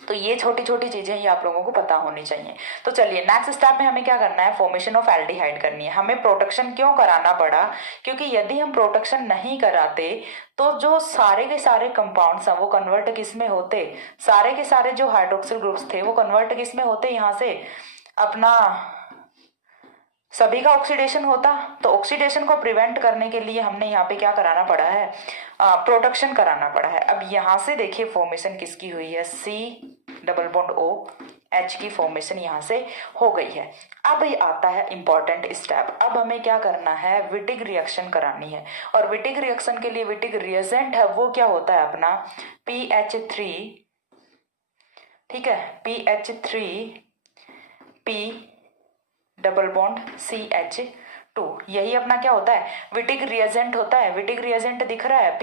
तो ये छोटी छोटी चीजें ही आप लोगों को पता होनी चाहिए। तो चलिए नेक्स्ट स्टेप में हमें क्या करना है, फॉर्मेशन ऑफ एल्डिहाइड करनी है। हमें प्रोटेक्शन क्यों कराना पड़ा, क्योंकि यदि हम प्रोटेक्शन नहीं कराते तो जो सारे के सारे कंपाउंड्स हैं वो कन्वर्ट किस में होते, सारे के सारे जो हाइड्रोक्सिल ग्रुप्स थे वो कन्वर्ट किस में होते, यहाँ से अपना सभी का ऑक्सीडेशन होता। तो ऑक्सीडेशन को प्रिवेंट करने के लिए हमने यहाँ पे क्या कराना पड़ा है, प्रोटेक्शन कराना पड़ा है। अब यहाँ से देखिए फॉर्मेशन किसकी हुई है, C+O H की फॉर्मेशन यहाँ से हो गई है। अब ये आता है इंपॉर्टेंट स्टेप, अब हमें क्या करना है, विटिग रिएक्शन करानी है। और विटिग रिएक्शन के लिए विटिग रिएजेंट है वो क्या होता है अपना PH3, ठीक है, PH3P डबल बॉन्ड CH2, यही अपना क्या होता है, विटिग रिएजेंट होता है। विटिग रिएजेंट दिख रहा है,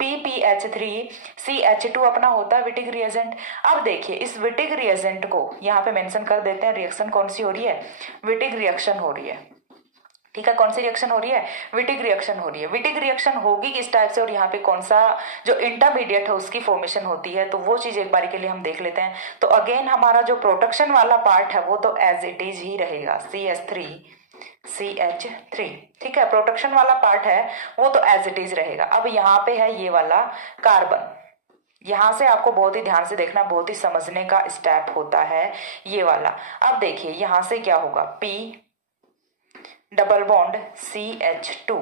PPH3CH2 अपना होता है विटिग रिएजेंट। अब देखिए इस विटिग रिएजेंट को यहाँ पे मेंशन कर देते हैं, रिएक्शन कौन सी हो रही है, विटिग रिएक्शन हो रही है, ठीक है। कौन सी रिएक्शन हो रही है, विटिग रिएक्शन हो रही है। विटिग रिएक्शन होगी किस टाइप से और यहाँ पे कौन सा जो इंटरमीडिएट है उसकी फॉर्मेशन होती है, तो वो चीज एक बार के लिए हम देख लेते हैं। तो अगेन हमारा जो प्रोटेक्शन वाला पार्ट है वो तो एज इट इज ही रहेगा, CH3, ठीक है। प्रोटेक्शन वाला पार्ट है वो तो एज इट इज रहेगा। अब यहाँ पे है ये वाला कार्बन, यहां से आपको बहुत ही ध्यान से देखना, बहुत ही समझने का स्टेप होता है ये वाला। अब देखिए यहां से क्या होगा, P डबल बॉन्ड CH2,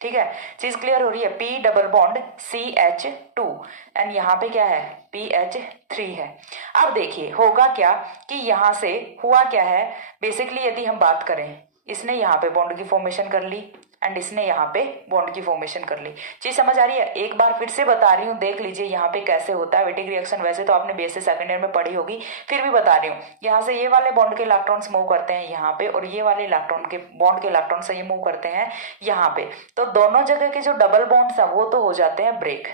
ठीक है, चीज क्लियर हो रही है, P double bond CH2 and यहाँ पे क्या है PH3 है। अब देखिए होगा क्या कि यहाँ से हुआ क्या है, बेसिकली यदि हम बात करें, इसने यहाँ पे बॉन्ड की फॉर्मेशन कर ली एंड इसने यहाँ पे बॉन्ड की फॉर्मेशन कर ली। चीज समझ आ रही है, एक बार फिर से बता रही हूँ, देख लीजिए यहाँ पे कैसे होता है विटिग रिएक्शन। वैसे तो आपने बीएससी सेकंड ईयर में पढ़ी होगी, फिर भी बता रही हूँ। यहाँ से ये वाले बॉन्ड के इलेक्ट्रॉन्स मूव करते हैं यहाँ पे और ये वाले इलेक्ट्रॉन के बॉन्ड के इलेक्ट्रॉन से ये मूव करते हैं यहाँ पे। तो दोनों जगह के जो डबल बॉन्ड्स हैं वो तो हो जाते हैं ब्रेक,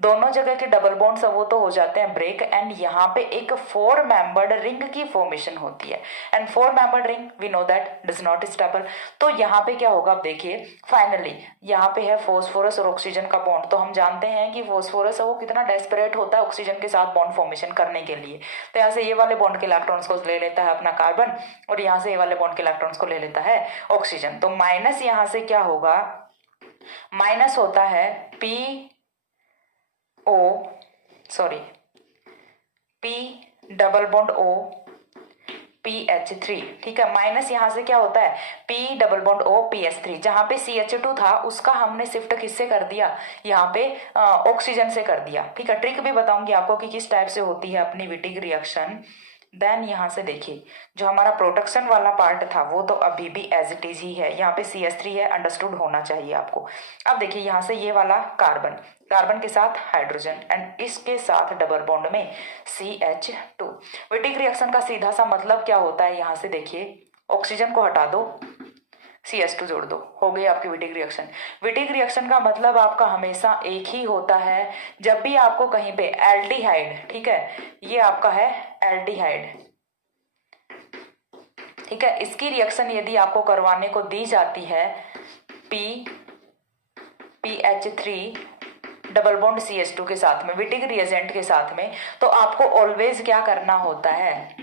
दोनों जगह के डबल बॉन्ड्स वो तो हो जाते हैं ब्रेक एंड यहाँ पे एक 4 मेंबर्ड रिंग की फॉर्मेशन होती है and 4 membered ring we know that does not stable. तो यहाँ पे क्या होगा, आप देखिए फाइनली यहाँ पे है फॉस्फोरस और ऑक्सीजन का बॉन्ड। तो हम जानते हैं कि फॉस्फोरस है वो कितना डेस्परेट होता है ऑक्सीजन के साथ बॉन्ड फॉर्मेशन करने के लिए। तो यहाँ से ये वाले बॉन्ड के इलेक्ट्रॉन्स को ले लेता है अपना कार्बन और यहाँ से ये वाले बॉन्ड के इलेक्ट्रॉन्स को ले लेता है ऑक्सीजन। तो माइनस यहाँ से क्या होगा, माइनस होता है P double bond O PH3, ठीक है। माइनस यहाँ से क्या होता है P double bond O PH3, जहाँ पे CH2 था उसका हमने शिफ्ट किससे कर दिया, यहाँ पे ऑक्सीजन से कर दिया, ठीक है। ट्रिक भी बताऊंगी आपको कि किस टाइप से होती है अपनी विटिग रिएक्शन। देन यहाँ से देखिए जो हमारा प्रोटेक्शन वाला पार्ट था वो तो अभी भी एज इट इज ही है, यहाँ पे CH3 है, अंडरस्टूड होना चाहिए आपको। अब देखिए यहाँ से ये वाला कार्बन, कार्बन के साथ हाइड्रोजन एंड इसके साथ डबल बॉन्ड में CH2। विटिग रिएक्शन का सीधा सा मतलब क्या होता है, यहाँ से देखिए ऑक्सीजन को हटा दो CH2 जोड़ दो, हो गई आपकी विटिग रिएक्शन। विटिग रिएक्शन का मतलब आपका हमेशा एक ही होता है, जब भी आपको कहीं पे एल्डिहाइड, ठीक है, ये आपका है एल्डिहाइड, ठीक है, इसकी रिएक्शन यदि आपको करवाने को दी जाती है PH3 डबल बॉन्ड CH2 के साथ में, विटिग रिएजेंट के साथ में, तो आपको ऑलवेज क्या करना होता है,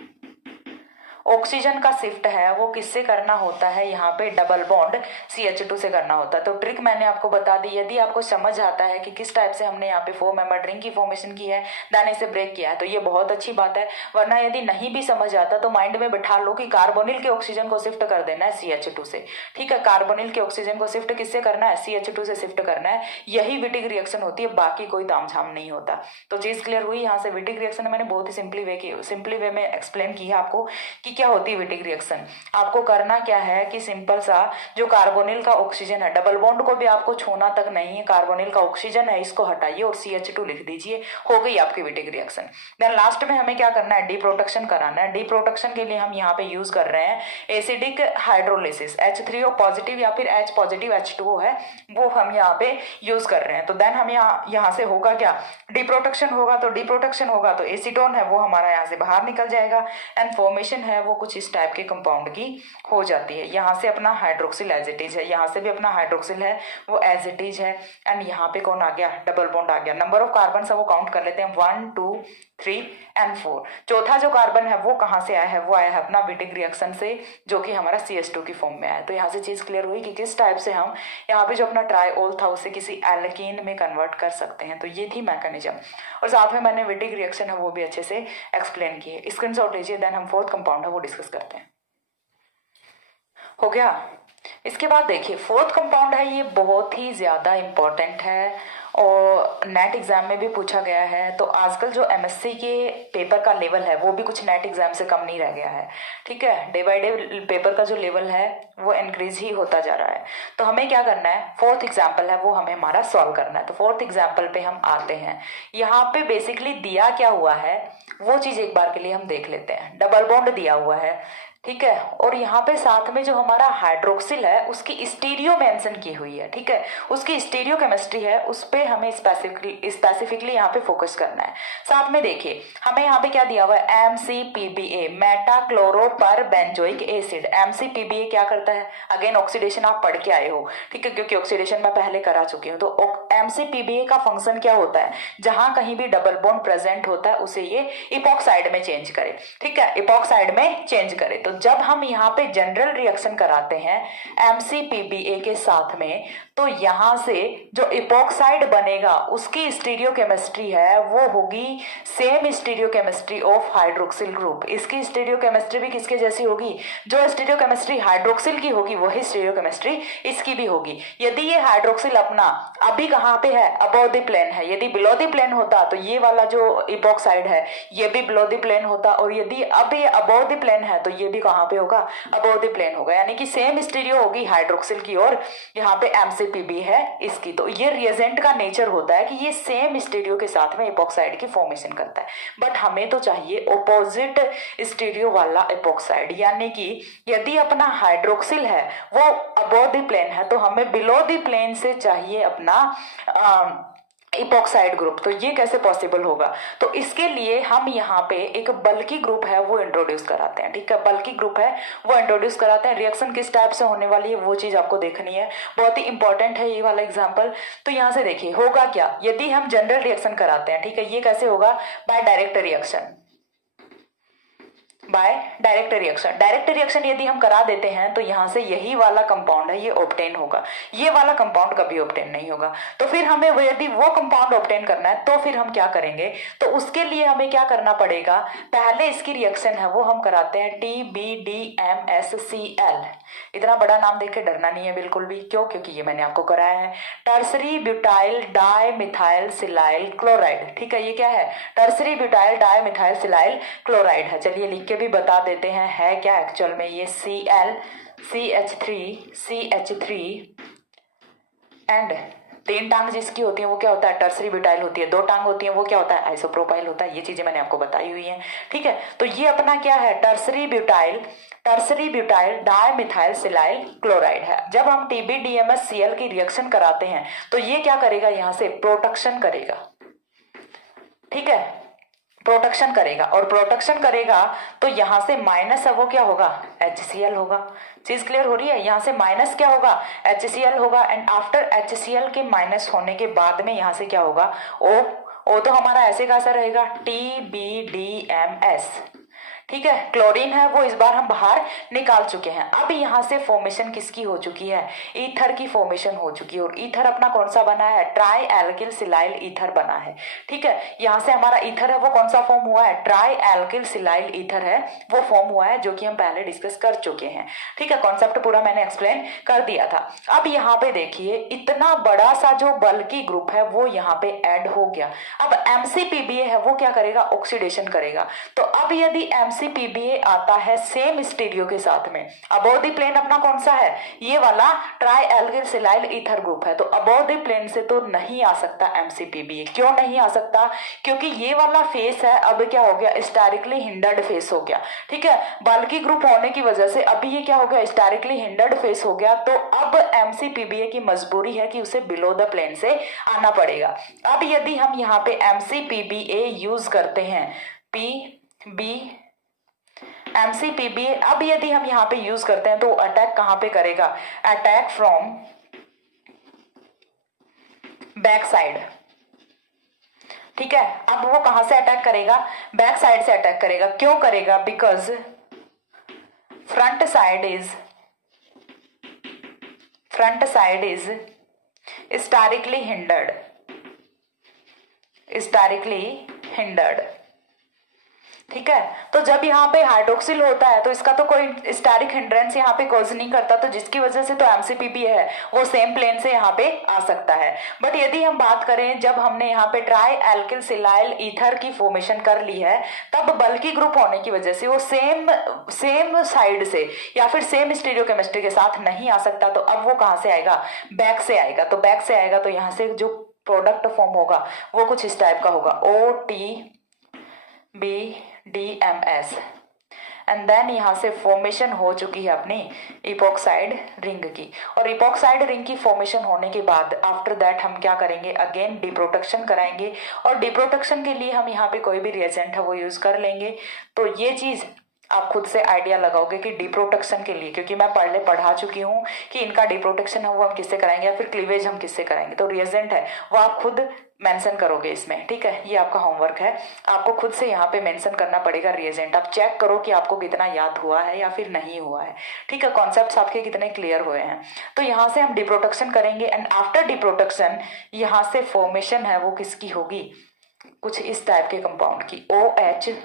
ऑक्सीजन का शिफ्ट है वो किससे करना होता है, यहाँ पे डबल बॉन्ड CH2 से करना होता है। तो ट्रिक मैंने आपको बता दी, यदि आपको समझ आता है कि किस टाइप से हमने यहाँ पे 4 मेंबर रिंग की फॉर्मेशन की है, देन इसे ब्रेक किया है, तो ये बहुत अच्छी बात है। वरना यदि नहीं भी समझ आता तो माइंड में बिठा लो कि कार्बोनिल के ऑक्सीजन को शिफ्ट कर देना है CH2 से, ठीक है। कार्बोनिल के ऑक्सीजन को शिफ्ट किससे करना है, CH2 से शिफ्ट करना है, यही विटिग रिएक्शन होती है, बाकी कोई तामझाम नहीं होता। तो चीज क्लियर हुई। यहाँ से विटिग रिएक्शन मैंने बहुत ही सिंपली वे में एक्सप्लेन की है आपको कि क्या होती है विटिग रिएक्शन। आपको करना क्या है कि सिंपल सा जो कार्बोनिल का ऑक्सीजन है, डबल बॉन्ड को भी आपको छूना तक नहीं है, कार्बोनिल का ऑक्सीजन है इसको हटाइए और CH2 लिख दीजिए, हो गई आपकी विटिग रिएक्शन। देन लास्ट में हमें क्या करना है, डीप्रोटेक्शन कराना है। डीप्रोटेक्शन के लिए हम यहाँ पे यूज कर रहे हैं एसिडिक हाइड्रोलिसिस, H3O पॉजिटिव या फिर H पॉजिटिव H2O है वो हम यहाँ पे यूज कर रहे हैं। तो देन हम यहाँ से होगा क्या, डीप्रोटेक्शन होगा, तो डीप्रोटेक्शन होगा तो एसीटोन है वो हमारा यहाँ से बाहर निकल जाएगा एंड फॉर्मेशन है वो वो कुछ इस टाइप के कंपाउंड की हो जाती है। यहाँ से अपना हाइड्रोक्सिल एज इट इज है, यहाँ से भी अपना हाइड्रोक्सिल है वो एज इट इज है, एंड यहाँ पे कौन आ गया, डबल बॉन्ड आ गया। नंबर ऑफ कार्बन वो काउंट कर लेते हैं, 1 2 3 एंड 4। चौथा जो कार्बन है वो कहाँ से आया है, वो आया है अपना बीटिंग रिएक्शन से, जो कि हमारा CH2 की फॉर्म में आया है। तो यहाँ से चीज क्लियर हुई कि किस टाइप से हम यहाँ पे जो अपना ट्राइओल था उसे किसी एल्कीन में कन्वर्ट कर सकते हैं। तो ये थी मैकेनिज्म, और साथ में मैंने बीटिंग रिएक्शन है वो भी अच्छे से एक्सप्लेन की है। स्क्रीनशॉट लीजिए, देन हम फोर्थ कंपाउंड है वो डिस्कस करते हैं। हो गया। इसके बाद देखिए फोर्थ कंपाउंड है, ये बहुत ही ज्यादा इंपॉर्टेंट है और नेट एग्जाम में भी पूछा गया है। तो आजकल जो MSc के पेपर का लेवल है वो भी कुछ नेट एग्जाम से कम नहीं रह गया है, ठीक है। डे बाय डे पेपर का जो लेवल है वो इंक्रीज ही होता जा रहा है। तो हमें क्या करना है, फोर्थ एग्जाम्पल है वो हमें हमारा सॉल्व करना है। तो फोर्थ एग्जाम्पल पे हम आते हैं। यहाँ पे बेसिकली दिया क्या हुआ है वो चीज एक बार के लिए हम देख लेते हैं। डबल बॉन्ड दिया हुआ है, ठीक है, और यहाँ पे साथ में जो हमारा हाइड्रोक्सिल है उसकी स्टीरियो मेंशन की हुई है, ठीक है। उसकी स्टीरियो केमिस्ट्री है, उस पे हमें स्पेसिफिकली यहाँ पे फोकस करना है। साथ में देखिए हमें यहाँ पे क्या दिया हुआ है, MCPBA मेटा क्लोरो पर बेंजोइक एसिड। MCPBA क्या करता है, अगेन ऑक्सीडेशन आप पढ़ के आए हो, ठीक है, क्योंकि ऑक्सीडेशन मैं पहले करा चुकी हूँ। तो MCPBA का फंक्शन क्या होता है, जहां कहीं भी डबल बॉन्ड प्रेजेंट होता है उसे ये इपॉक्साइड में चेंज करे, ठीक है, इपॉक्साइड में चेंज करे। तो जब हम यहाँ पे जनरल रिएक्शन कराते हैं MCPBA के साथ में, तो यहाँ से जो इपॉक्साइड बनेगा उसकी स्टीरियोकेमिस्ट्री है वो होगी same stereochemistry of hydroxyl group. इसकी स्टीरियोकेमिस्ट्री भी किसके जैसी होगी, जो स्टीरियोकेमिस्ट्री हाइड्रोक्सिल की होगी वही स्टीरियोकेमिस्ट्री इसकी भी होगी। यदि ये हाइड्रोक्सिल अपना अभी कहाँ पे है, अबव द प्लेन है, यदि बिलो द प्लेन होता तो ये वाला जो इपॉक्साइड है ये भी बिलो द प्लेन होता, और यदि अब ये अबव द प्लेन है तो ये भी कहाँ पे होगा, अबव द प्लेन होगा। यानी कि सेम स्टीरियो होगी हाइड्रोक्सिल की और यहाँ पे MCPB है इसकी। तो ये रिएजेंट का नेचर होता है कि ये सेम स्टीरियो के साथ में इपॉक्साइड की फॉर्मेशन करता है। बट हमें तो चाहिए ऑपोजिट स्टीरियो वाला इपॉक्साइड, यानी कि यदि अपना हाइड्रोक्सिल है वो अबव द प्लेन है तो हमें बिलो द प्लेन से चाहिए अपना इपॉक्साइड ग्रुप। तो ये कैसे पॉसिबल होगा, तो इसके लिए हम यहाँ पे एक बल्की ग्रुप है वो इंट्रोड्यूस कराते हैं, ठीक है। बल्की ग्रुप है वो इंट्रोड्यूस कराते हैं। रिएक्शन किस टाइप से होने वाली है वो चीज आपको देखनी है, बहुत ही इंपॉर्टेंट है ये वाला एग्जांपल। तो यहाँ से देखिए होगा क्या, यदि हम जनरल रिएक्शन कराते हैं, ठीक है, ये कैसे होगा, by direct reaction, by direct reaction. Direct reaction यदि हम करा देते हैं तो यहाँ से यही वाला कंपाउंड है ये ऑब्टेन होगा, ये वाला कंपाउंड कभी ऑब्टेन नहीं होगा। तो फिर हमें यदि वो कंपाउंड ऑब्टेन करना है तो फिर हम क्या करेंगे, तो उसके लिए हमें क्या करना पड़ेगा, पहले इसकी रिएक्शन है वो हम कराते हैं TBDMSCl। इतना बड़ा नाम देख के डरना नहीं है बिल्कुल भी, क्यों, क्योंकि ये मैंने आपको कराया है, tertiary butyl dimethyl silyl chloride, ठीक है। ये क्या है, tertiary butyl dimethyl silyl chloride है। चलिए लिख के भी बता देते हैं है क्या एक्चुअल में, ये Cl CH3 एंड 3 टांग जिसकी होती है वो क्या होता है, टर्सरी ब्यूटाइल होती है। 2 टांग होती है वो क्या होता है, आइसोप्रोपाइल होता है। ये चीजें मैंने आपको बताई हुई हैं, ठीक है। तो ये अपना क्या है, tertiary butyl dimethyl silyl chloride है। जब हम TBDMSCl की रिएक्शन कराते हैं तो ये क्या करेगा, यहाँ से प्रोटेक्शन करेगा, ठीक है, प्रोटेक्शन करेगा। और प्रोटेक्शन करेगा तो यहाँ से माइनस है वो क्या होगा, HCl होगा। चीज क्लियर हो रही है, यहाँ से माइनस क्या होगा, HCl होगा। एंड आफ्टर HCl के माइनस होने के बाद में यहाँ से क्या होगा, O तो हमारा ऐसे कैसा रहेगा, TBDMS, ठीक है। क्लोरीन है वो इस बार हम बाहर निकाल चुके हैं। अब यहाँ से फॉर्मेशन किसकी हो चुकी है, ईथर की फॉर्मेशन हो चुकी है। और ईथर अपना कौन सा बना है, ट्राई एल्किल सिलाइल ईथर बना है, ठीक है। यहाँ से हमारा ईथर है वो कौन सा फॉर्म हुआ है, ट्राई एल्किल सिलाइल ईथर है वो फॉर्म हुआ है, जो कि हम पहले डिस्कस कर चुके हैं, ठीक है। कॉन्सेप्ट पूरा मैंने एक्सप्लेन कर दिया था। अब यहाँ पे देखिए इतना बड़ा सा जो बल्की ग्रुप है वो यहाँ पे ऐड हो गया। अब MCPBA है वो क्या करेगा, ऑक्सीडेशन करेगा। तो अब यदि MCPBA आता है सेम स्टीरियो के साथ में, अबव द प्लेन अपना कौन सा है, ये वाला try alkyl silyl ether group है। तो अबव द प्लेन से तो नहीं आ सकता MCPBA। क्यों नहीं आ सकता, क्योंकि ये वाला फेस है अब क्या हो गया, स्टेरिकली हिंडर्ड फेस हो गया, ठीक है। बल्की ग्रुप होने की वजह से अभी ये क्या हो गया, स्टेरिकली हिंडर्ड फेस हो गया। तो अब MCPBA की मजबूरी है कि उसे बिलो द प्लेन से आना पड़ेगा। अब यदि हम यहाँ पे MCPBA यूज करते हैं, PB MCPB। अब यदि हम यहाँ पे यूज करते हैं तो अटैक कहाँ पे करेगा, अटैक फ्रॉम बैक साइड। ठीक है, अब वो कहां से अटैक करेगा, बैक साइड से अटैक करेगा। क्यों करेगा, because front side is historically hindered. ठीक है, तो जब यहाँ पे हाइड्रोक्सिल होता है तो इसका तो कोई स्टैरिक हिंड्रेंस यहाँ पे कॉज नहीं करता, तो जिसकी वजह से तो एमसीपीबी है वो सेम प्लेन से यहाँ पे आ सकता है। बट यदि हम बात करें जब हमने यहाँ पे ट्राई एल्किल सिलाइल ईथर की फॉर्मेशन कर ली है, तब बल्कि ग्रुप होने की वजह से वो सेम साइड से या फिर सेम स्टीरियोकेमिस्ट्री के साथ नहीं आ सकता। तो अब वो कहाँ से आएगा, बैक से आएगा। तो बैक से आएगा तो यहाँ से जो प्रोडक्ट फॉर्म होगा वो कुछ इस टाइप का होगा, OTBDMS। एंड देन यहाँ से फॉर्मेशन हो चुकी है अपनी इपोक्साइड रिंग की। और इपोक्साइड रिंग की फॉर्मेशन होने के बाद आफ्टर दैट हम क्या करेंगे, अगेन डिप्रोटेक्शन कराएंगे। और डिप्रोटेक्शन के लिए हम यहाँ पे कोई भी रिएजेंट है वो यूज कर लेंगे। तो ये चीज आप खुद से आइडिया लगाओगे कि डिप्रोटेक्शन के लिए, क्योंकि मैं पहले पढ़ा चुकी हूँ कि इनका डिप्रोटेक्शन है वो हम किससे कराएंगे या फिर क्लीवेज हम किससे कराएंगे। तो रिएजेंट है वो आप खुद मेंशन करोगे इसमें। ठीक है, ये आपका होमवर्क है, आपको खुद से यहाँ पे मेंशन करना पड़ेगा रिएजेंट। आप चेक करो कि आपको कितना याद हुआ है या फिर नहीं हुआ है। ठीक है, कॉन्सेप्ट्स आपके कितने क्लियर हुए हैं। तो यहाँ से हम डिप्रोटेक्शन करेंगे एंड आफ्टर डिप्रोटेक्शन यहाँ से फॉर्मेशन है वो किसकी होगी, कुछ इस टाइप के कंपाउंड की, OHO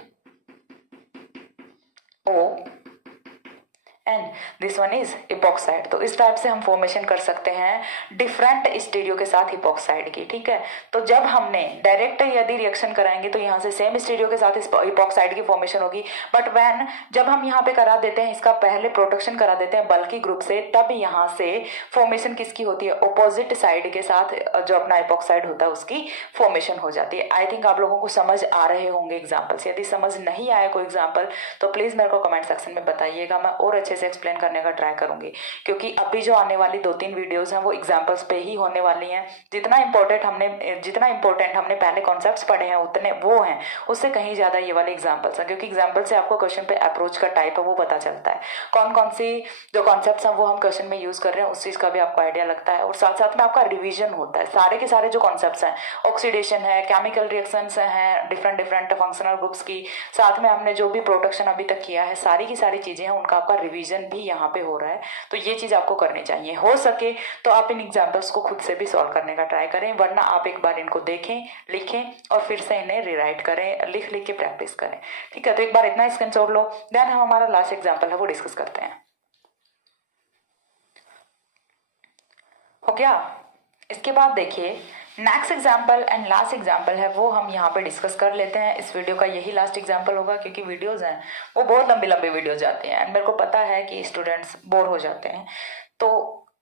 and this one is epoxide. तो इस टाइप से हम फॉर्मेशन कर सकते हैं डिफरेंट स्टीरियो के साथ इपोक्साइड की। ठीक है, तो जब हमने डायरेक्ट यदि रिएक्शन कराएंगे तो यहाँ से सेम स्टीरियो के साथ इपोक्साइड की फॉर्मेशन होगी। बट व्हेन जब हम यहाँ पे करा देते हैं, इसका पहले प्रोटेक्शन करा देते हैं बल्कि ग्रुप से, तब यहाँ से फॉर्मेशन किसकी होती है, ऑपोजिट साइड के साथ जो अपना इपोक्साइड होता है उसकी फॉर्मेशन हो जाती है। आई थिंक आप लोगों को समझ आ रहे होंगे एग्जाम्पल्स। यदि समझ नहीं आया कोई एग्जाम्पल तो प्लीज मेरे को कमेंट सेक्शन में बताइएगा, मैं और अच्छे से एक्सप्लेन करने का ट्राई करूंगी। क्योंकि अभी जो आने वाली 2-3 वीडियोस हैं वो एग्जांपल्स पे ही होने वाली हैं। जितना इंपॉर्टेंट हमने पहले कॉन्सेप्ट्स पढ़े हैं उतने वो हैं, उससे कहीं ज्यादा ये वाले एग्जांपल्स हैं। क्योंकि एग्जांपल से आपको क्वेश्चन पे अप्रोच का टाइप है वो पता चलता है, कौन कौन सी जो कॉन्सेप्ट्स हैं वो हम क्वेश्चन में यूज कर रहे हैं उस चीज का भी आपको आइडिया लगता है। और साथ साथ में आपका रिविजन होता है। सारे के सारे जो कॉन्सेप्ट्स हैं, ऑक्सीडेशन है, केमिकल रिएक्शंस हैं, डिफरेंट फंक्शनल ग्रुप्स की, साथ में हमने जो भी प्रोटेक्शन अभी तक किया है, सारी की सारी चीजें हैं, उनका आपका रिवीजन भी यहाँ पे हो रहा है। तो ये चीज आपको करनी चाहिए। हो सके तो आप इन एग्जाम्पल्स को खुद से भी सॉल्व करने का ट्राई करें, वरना आप एक बार इनको देखें, लिखें और फिर से इन्हें रिराइट करें, लिख लिख के प्रैक्टिस करें। ठीक है, तो एक बार इतना स्क्रीनशॉट लो, देन हम हमारा लास्ट एग्जाम्पल है वो डिस्कस करते हैं। हो गया, इसके बाद देखिए next example and last example है वो हम यहाँ पे डिस्कस कर लेते हैं। इस वीडियो का यही लास्ट एग्जाम्पल होगा, क्योंकि वीडियोस हैं वो बहुत लंबी लंबी वीडियोस जाती हैं एंड मेरे को पता है कि स्टूडेंट्स बोर हो जाते हैं। तो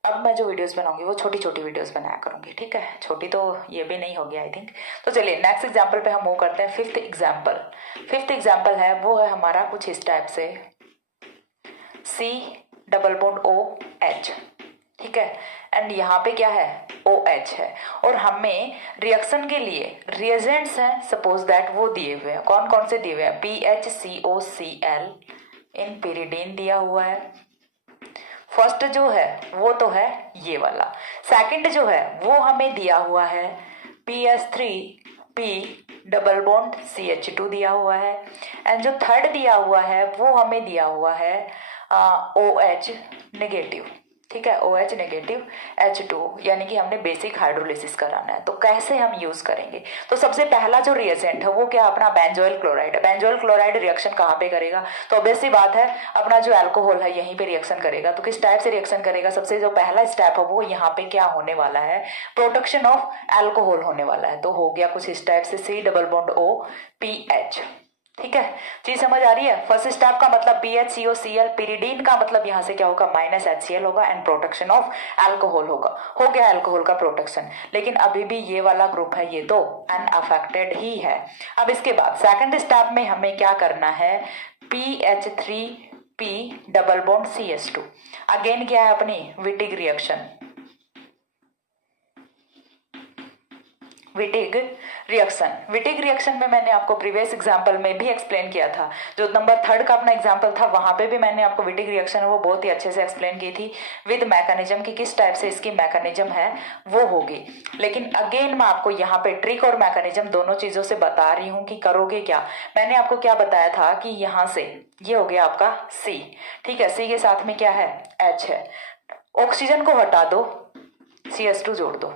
अब मैं जो वीडियोस बनाऊंगी वो छोटी छोटी वीडियोस बनाया करूंगी। ठीक है, छोटी तो ये भी नहीं होगी आई थिंक। तो चलिए नेक्स्ट एग्जाम्पल पे हम मूव करते हैं। फिफ्थ एग्जाम्पल है वो है हमारा कुछ इस टाइप से, C≡OH। ठीक है, एंड यहाँ पे क्या है, OH है। और हमें रिएक्शन के लिए रिएजेंट्स हैं सपोज दैट वो दिए हुए हैं। कौन कौन से दिए हुए हैं, PHCOCl इन pyridine दिया हुआ है। फर्स्ट जो है वो तो है ये वाला। सेकंड जो है वो हमें दिया हुआ है PS3P≡CH2 दिया हुआ है। एंड जो थर्ड दिया हुआ है वो हमें दिया हुआ है OH नेगेटिव। ठीक है, OH नेगेटिव H2, यानी कि हमने बेसिक हाइड्रोलिसिस कराना है। तो कैसे हम यूज करेंगे, तो सबसे पहला जो रिएजेंट है वो क्या, अपना बेंजोइल क्लोराइड है। बेंजोइल क्लोराइड रिएक्शन कहाँ पे करेगा, तो ऑब्वियस सी बात है अपना जो अल्कोहल है यहीं पे रिएक्शन करेगा। तो किस टाइप से रिएक्शन करेगा, सबसे जो पहला स्टेप है वो यहाँ पे क्या होने वाला है, प्रोडक्शन ऑफ अल्कोहल होने वाला है। तो हो गया कुछ इस टाइप से C≡OPH। ठीक है, चीज समझ आ रही है। फर्स्ट स्टेप का मतलब PHCOCl, pyridine का मतलब यहाँ से क्या होगा, -HCl होगा एंड प्रोटेक्शन ऑफ अल्कोहल होगा। हो गया अल्कोहल का प्रोटेक्शन। लेकिन अभी भी ये वाला ग्रुप है ये तो अनअफेक्टेड ही है। अब इसके बाद सेकंड स्टेप में हमें क्या करना है, PH3P≡CH2। अगेन क्या है अपनी विटिग रिएक्शन। विटिग रिएक्शन में मैंने आपको प्रीवियस एग्जांपल में भी एक्सप्लेन किया था, जो नंबर 3 का अपना एग्जांपल था वहां पे भी मैंने आपको विटिग रिएक्शन है वो बहुत ही अच्छे से एक्सप्लेन की थी विद मैकेनिज्म की किस टाइप से इसकी मैकेनिज्म है वो होगी। लेकिन अगेन मैं आपको यहाँ पे ट्रिक और मैकेनिज्म दोनों चीजों से बता रही हूँ कि करोगे क्या। मैंने आपको क्या बताया था कि यहाँ से ये हो गया आपका C, ठीक है, C के साथ में क्या है H है, ऑक्सीजन को हटा दो CH2 जोड़ दो,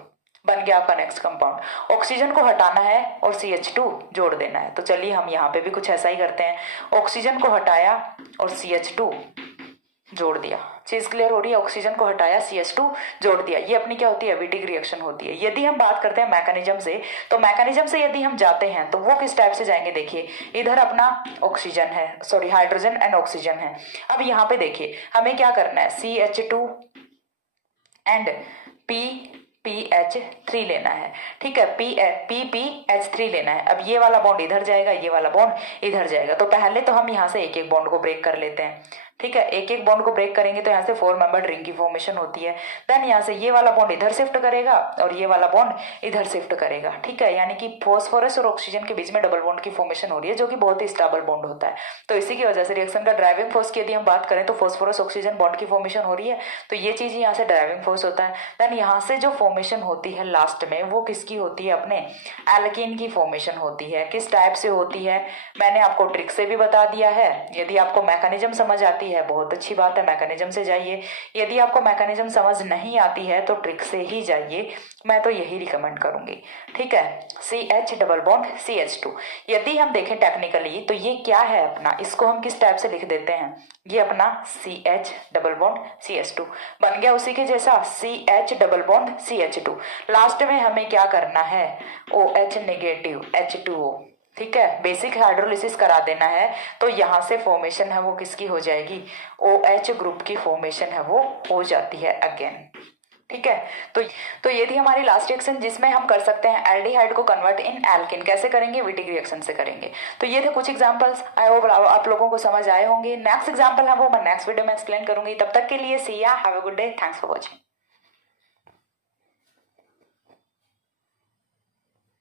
बन गया आपका नेक्स्ट कंपाउंड। ऑक्सीजन को हटाना है और CH2 जोड़ देना है, तो चलिए हम यहाँ पे भी कुछ ऐसा ही करते हैं। ऑक्सीजन को हटाया और CH2 जोड़ दिया, चीज क्लियर हो रही है। ऑक्सीजन को हटाया CH2 जोड़ दिया, ये अपनी क्या होती है विटिग रिएक्शन होती है। यदि हम बात करते हैं मैकेनिज्म से, तो मैकेनिज्म से यदि हम जाते हैं तो वो किस टाइप से जाएंगे, देखिए इधर अपना ऑक्सीजन है, सॉरी हाइड्रोजन एंड ऑक्सीजन है। अब यहाँ पे देखिए हमें क्या करना है, CH2 एंड PPH3 लेना है, ठीक है, PPH3 लेना है। अब ये वाला बॉन्ड इधर जाएगा, ये वाला बॉन्ड इधर जाएगा, तो पहले तो हम यहाँ से एक एक बॉन्ड को ब्रेक कर लेते हैं, ठीक है। एक एक बॉन्ड को ब्रेक करेंगे तो यहाँ से 4 मेंबर रिंग की फॉर्मेशन होती है। देन यहाँ से ये वाला बॉन्ड इधर शिफ्ट करेगा और ये वाला बॉन्ड इधर शिफ्ट करेगा, ठीक है, यानी कि फॉस्फोरस और ऑक्सीजन के बीच में डबल बॉन्ड की फॉर्मेशन हो रही है, जो कि बहुत ही स्टेबल बॉन्ड होता है। तो इसी की वजह से रिएक्शन का ड्राइविंग फोर्स की यदि हम बात करें तो फॉस्फोरस ऑक्सीजन बॉन्ड की फॉर्मेशन हो रही है, तो ये चीज यहाँ से ड्राइविंग फोर्स होता है। देन यहाँ से जो फॉर्मेशन होती है लास्ट में वो किसकी होती है, अपने एल्कीन की फॉर्मेशन होती है। किस टाइप से होती है मैंने आपको ट्रिक से भी बता दिया है। यदि आपको मैकेनिज्म समझ आती है बहुत अच्छी बात है, मैकेनिज्म से जाइए। यदि आपको मैकेनिज्म समझ नहीं आती है तो ट्रिक से ही जाइए, मैं तो यही रिकमेंड करूंगी, ठीक है। CH डबल बॉन्ड CH2, यदि हम देखें टेक्निकली तो ये क्या है अपना, इसको हम किस टाइप से लिख देते हैं, ये अपना CH डबल बॉन्ड CH2 बन गया उसी के जैसा CH double bond CH2। Last में हमें क्या करना है, OH नेगेटिव H2O, ठीक है, बेसिक हाइड्रोलिसिस करा देना है। तो यहाँ से फॉर्मेशन है वो किसकी हो जाएगी, OH ग्रुप की फॉर्मेशन है वो हो जाती है अगेन, ठीक है। तो ये थी हमारी लास्ट रिएक्शन जिसमें हम कर सकते हैं एल्डिहाइड को कन्वर्ट इन एल्किन। कैसे करेंगे, विटिग रिएक्शन से करेंगे। तो ये थे कुछ एग्जांपल्स, आई होप आप लोगों को समझ आए होंगे। नेक्स्ट एग्जांपल है वो मैं नेक्स्ट वीडियो में एक्सप्लेन करूंगी। तब तक के लिए सी या, have a good day, thanks for watching.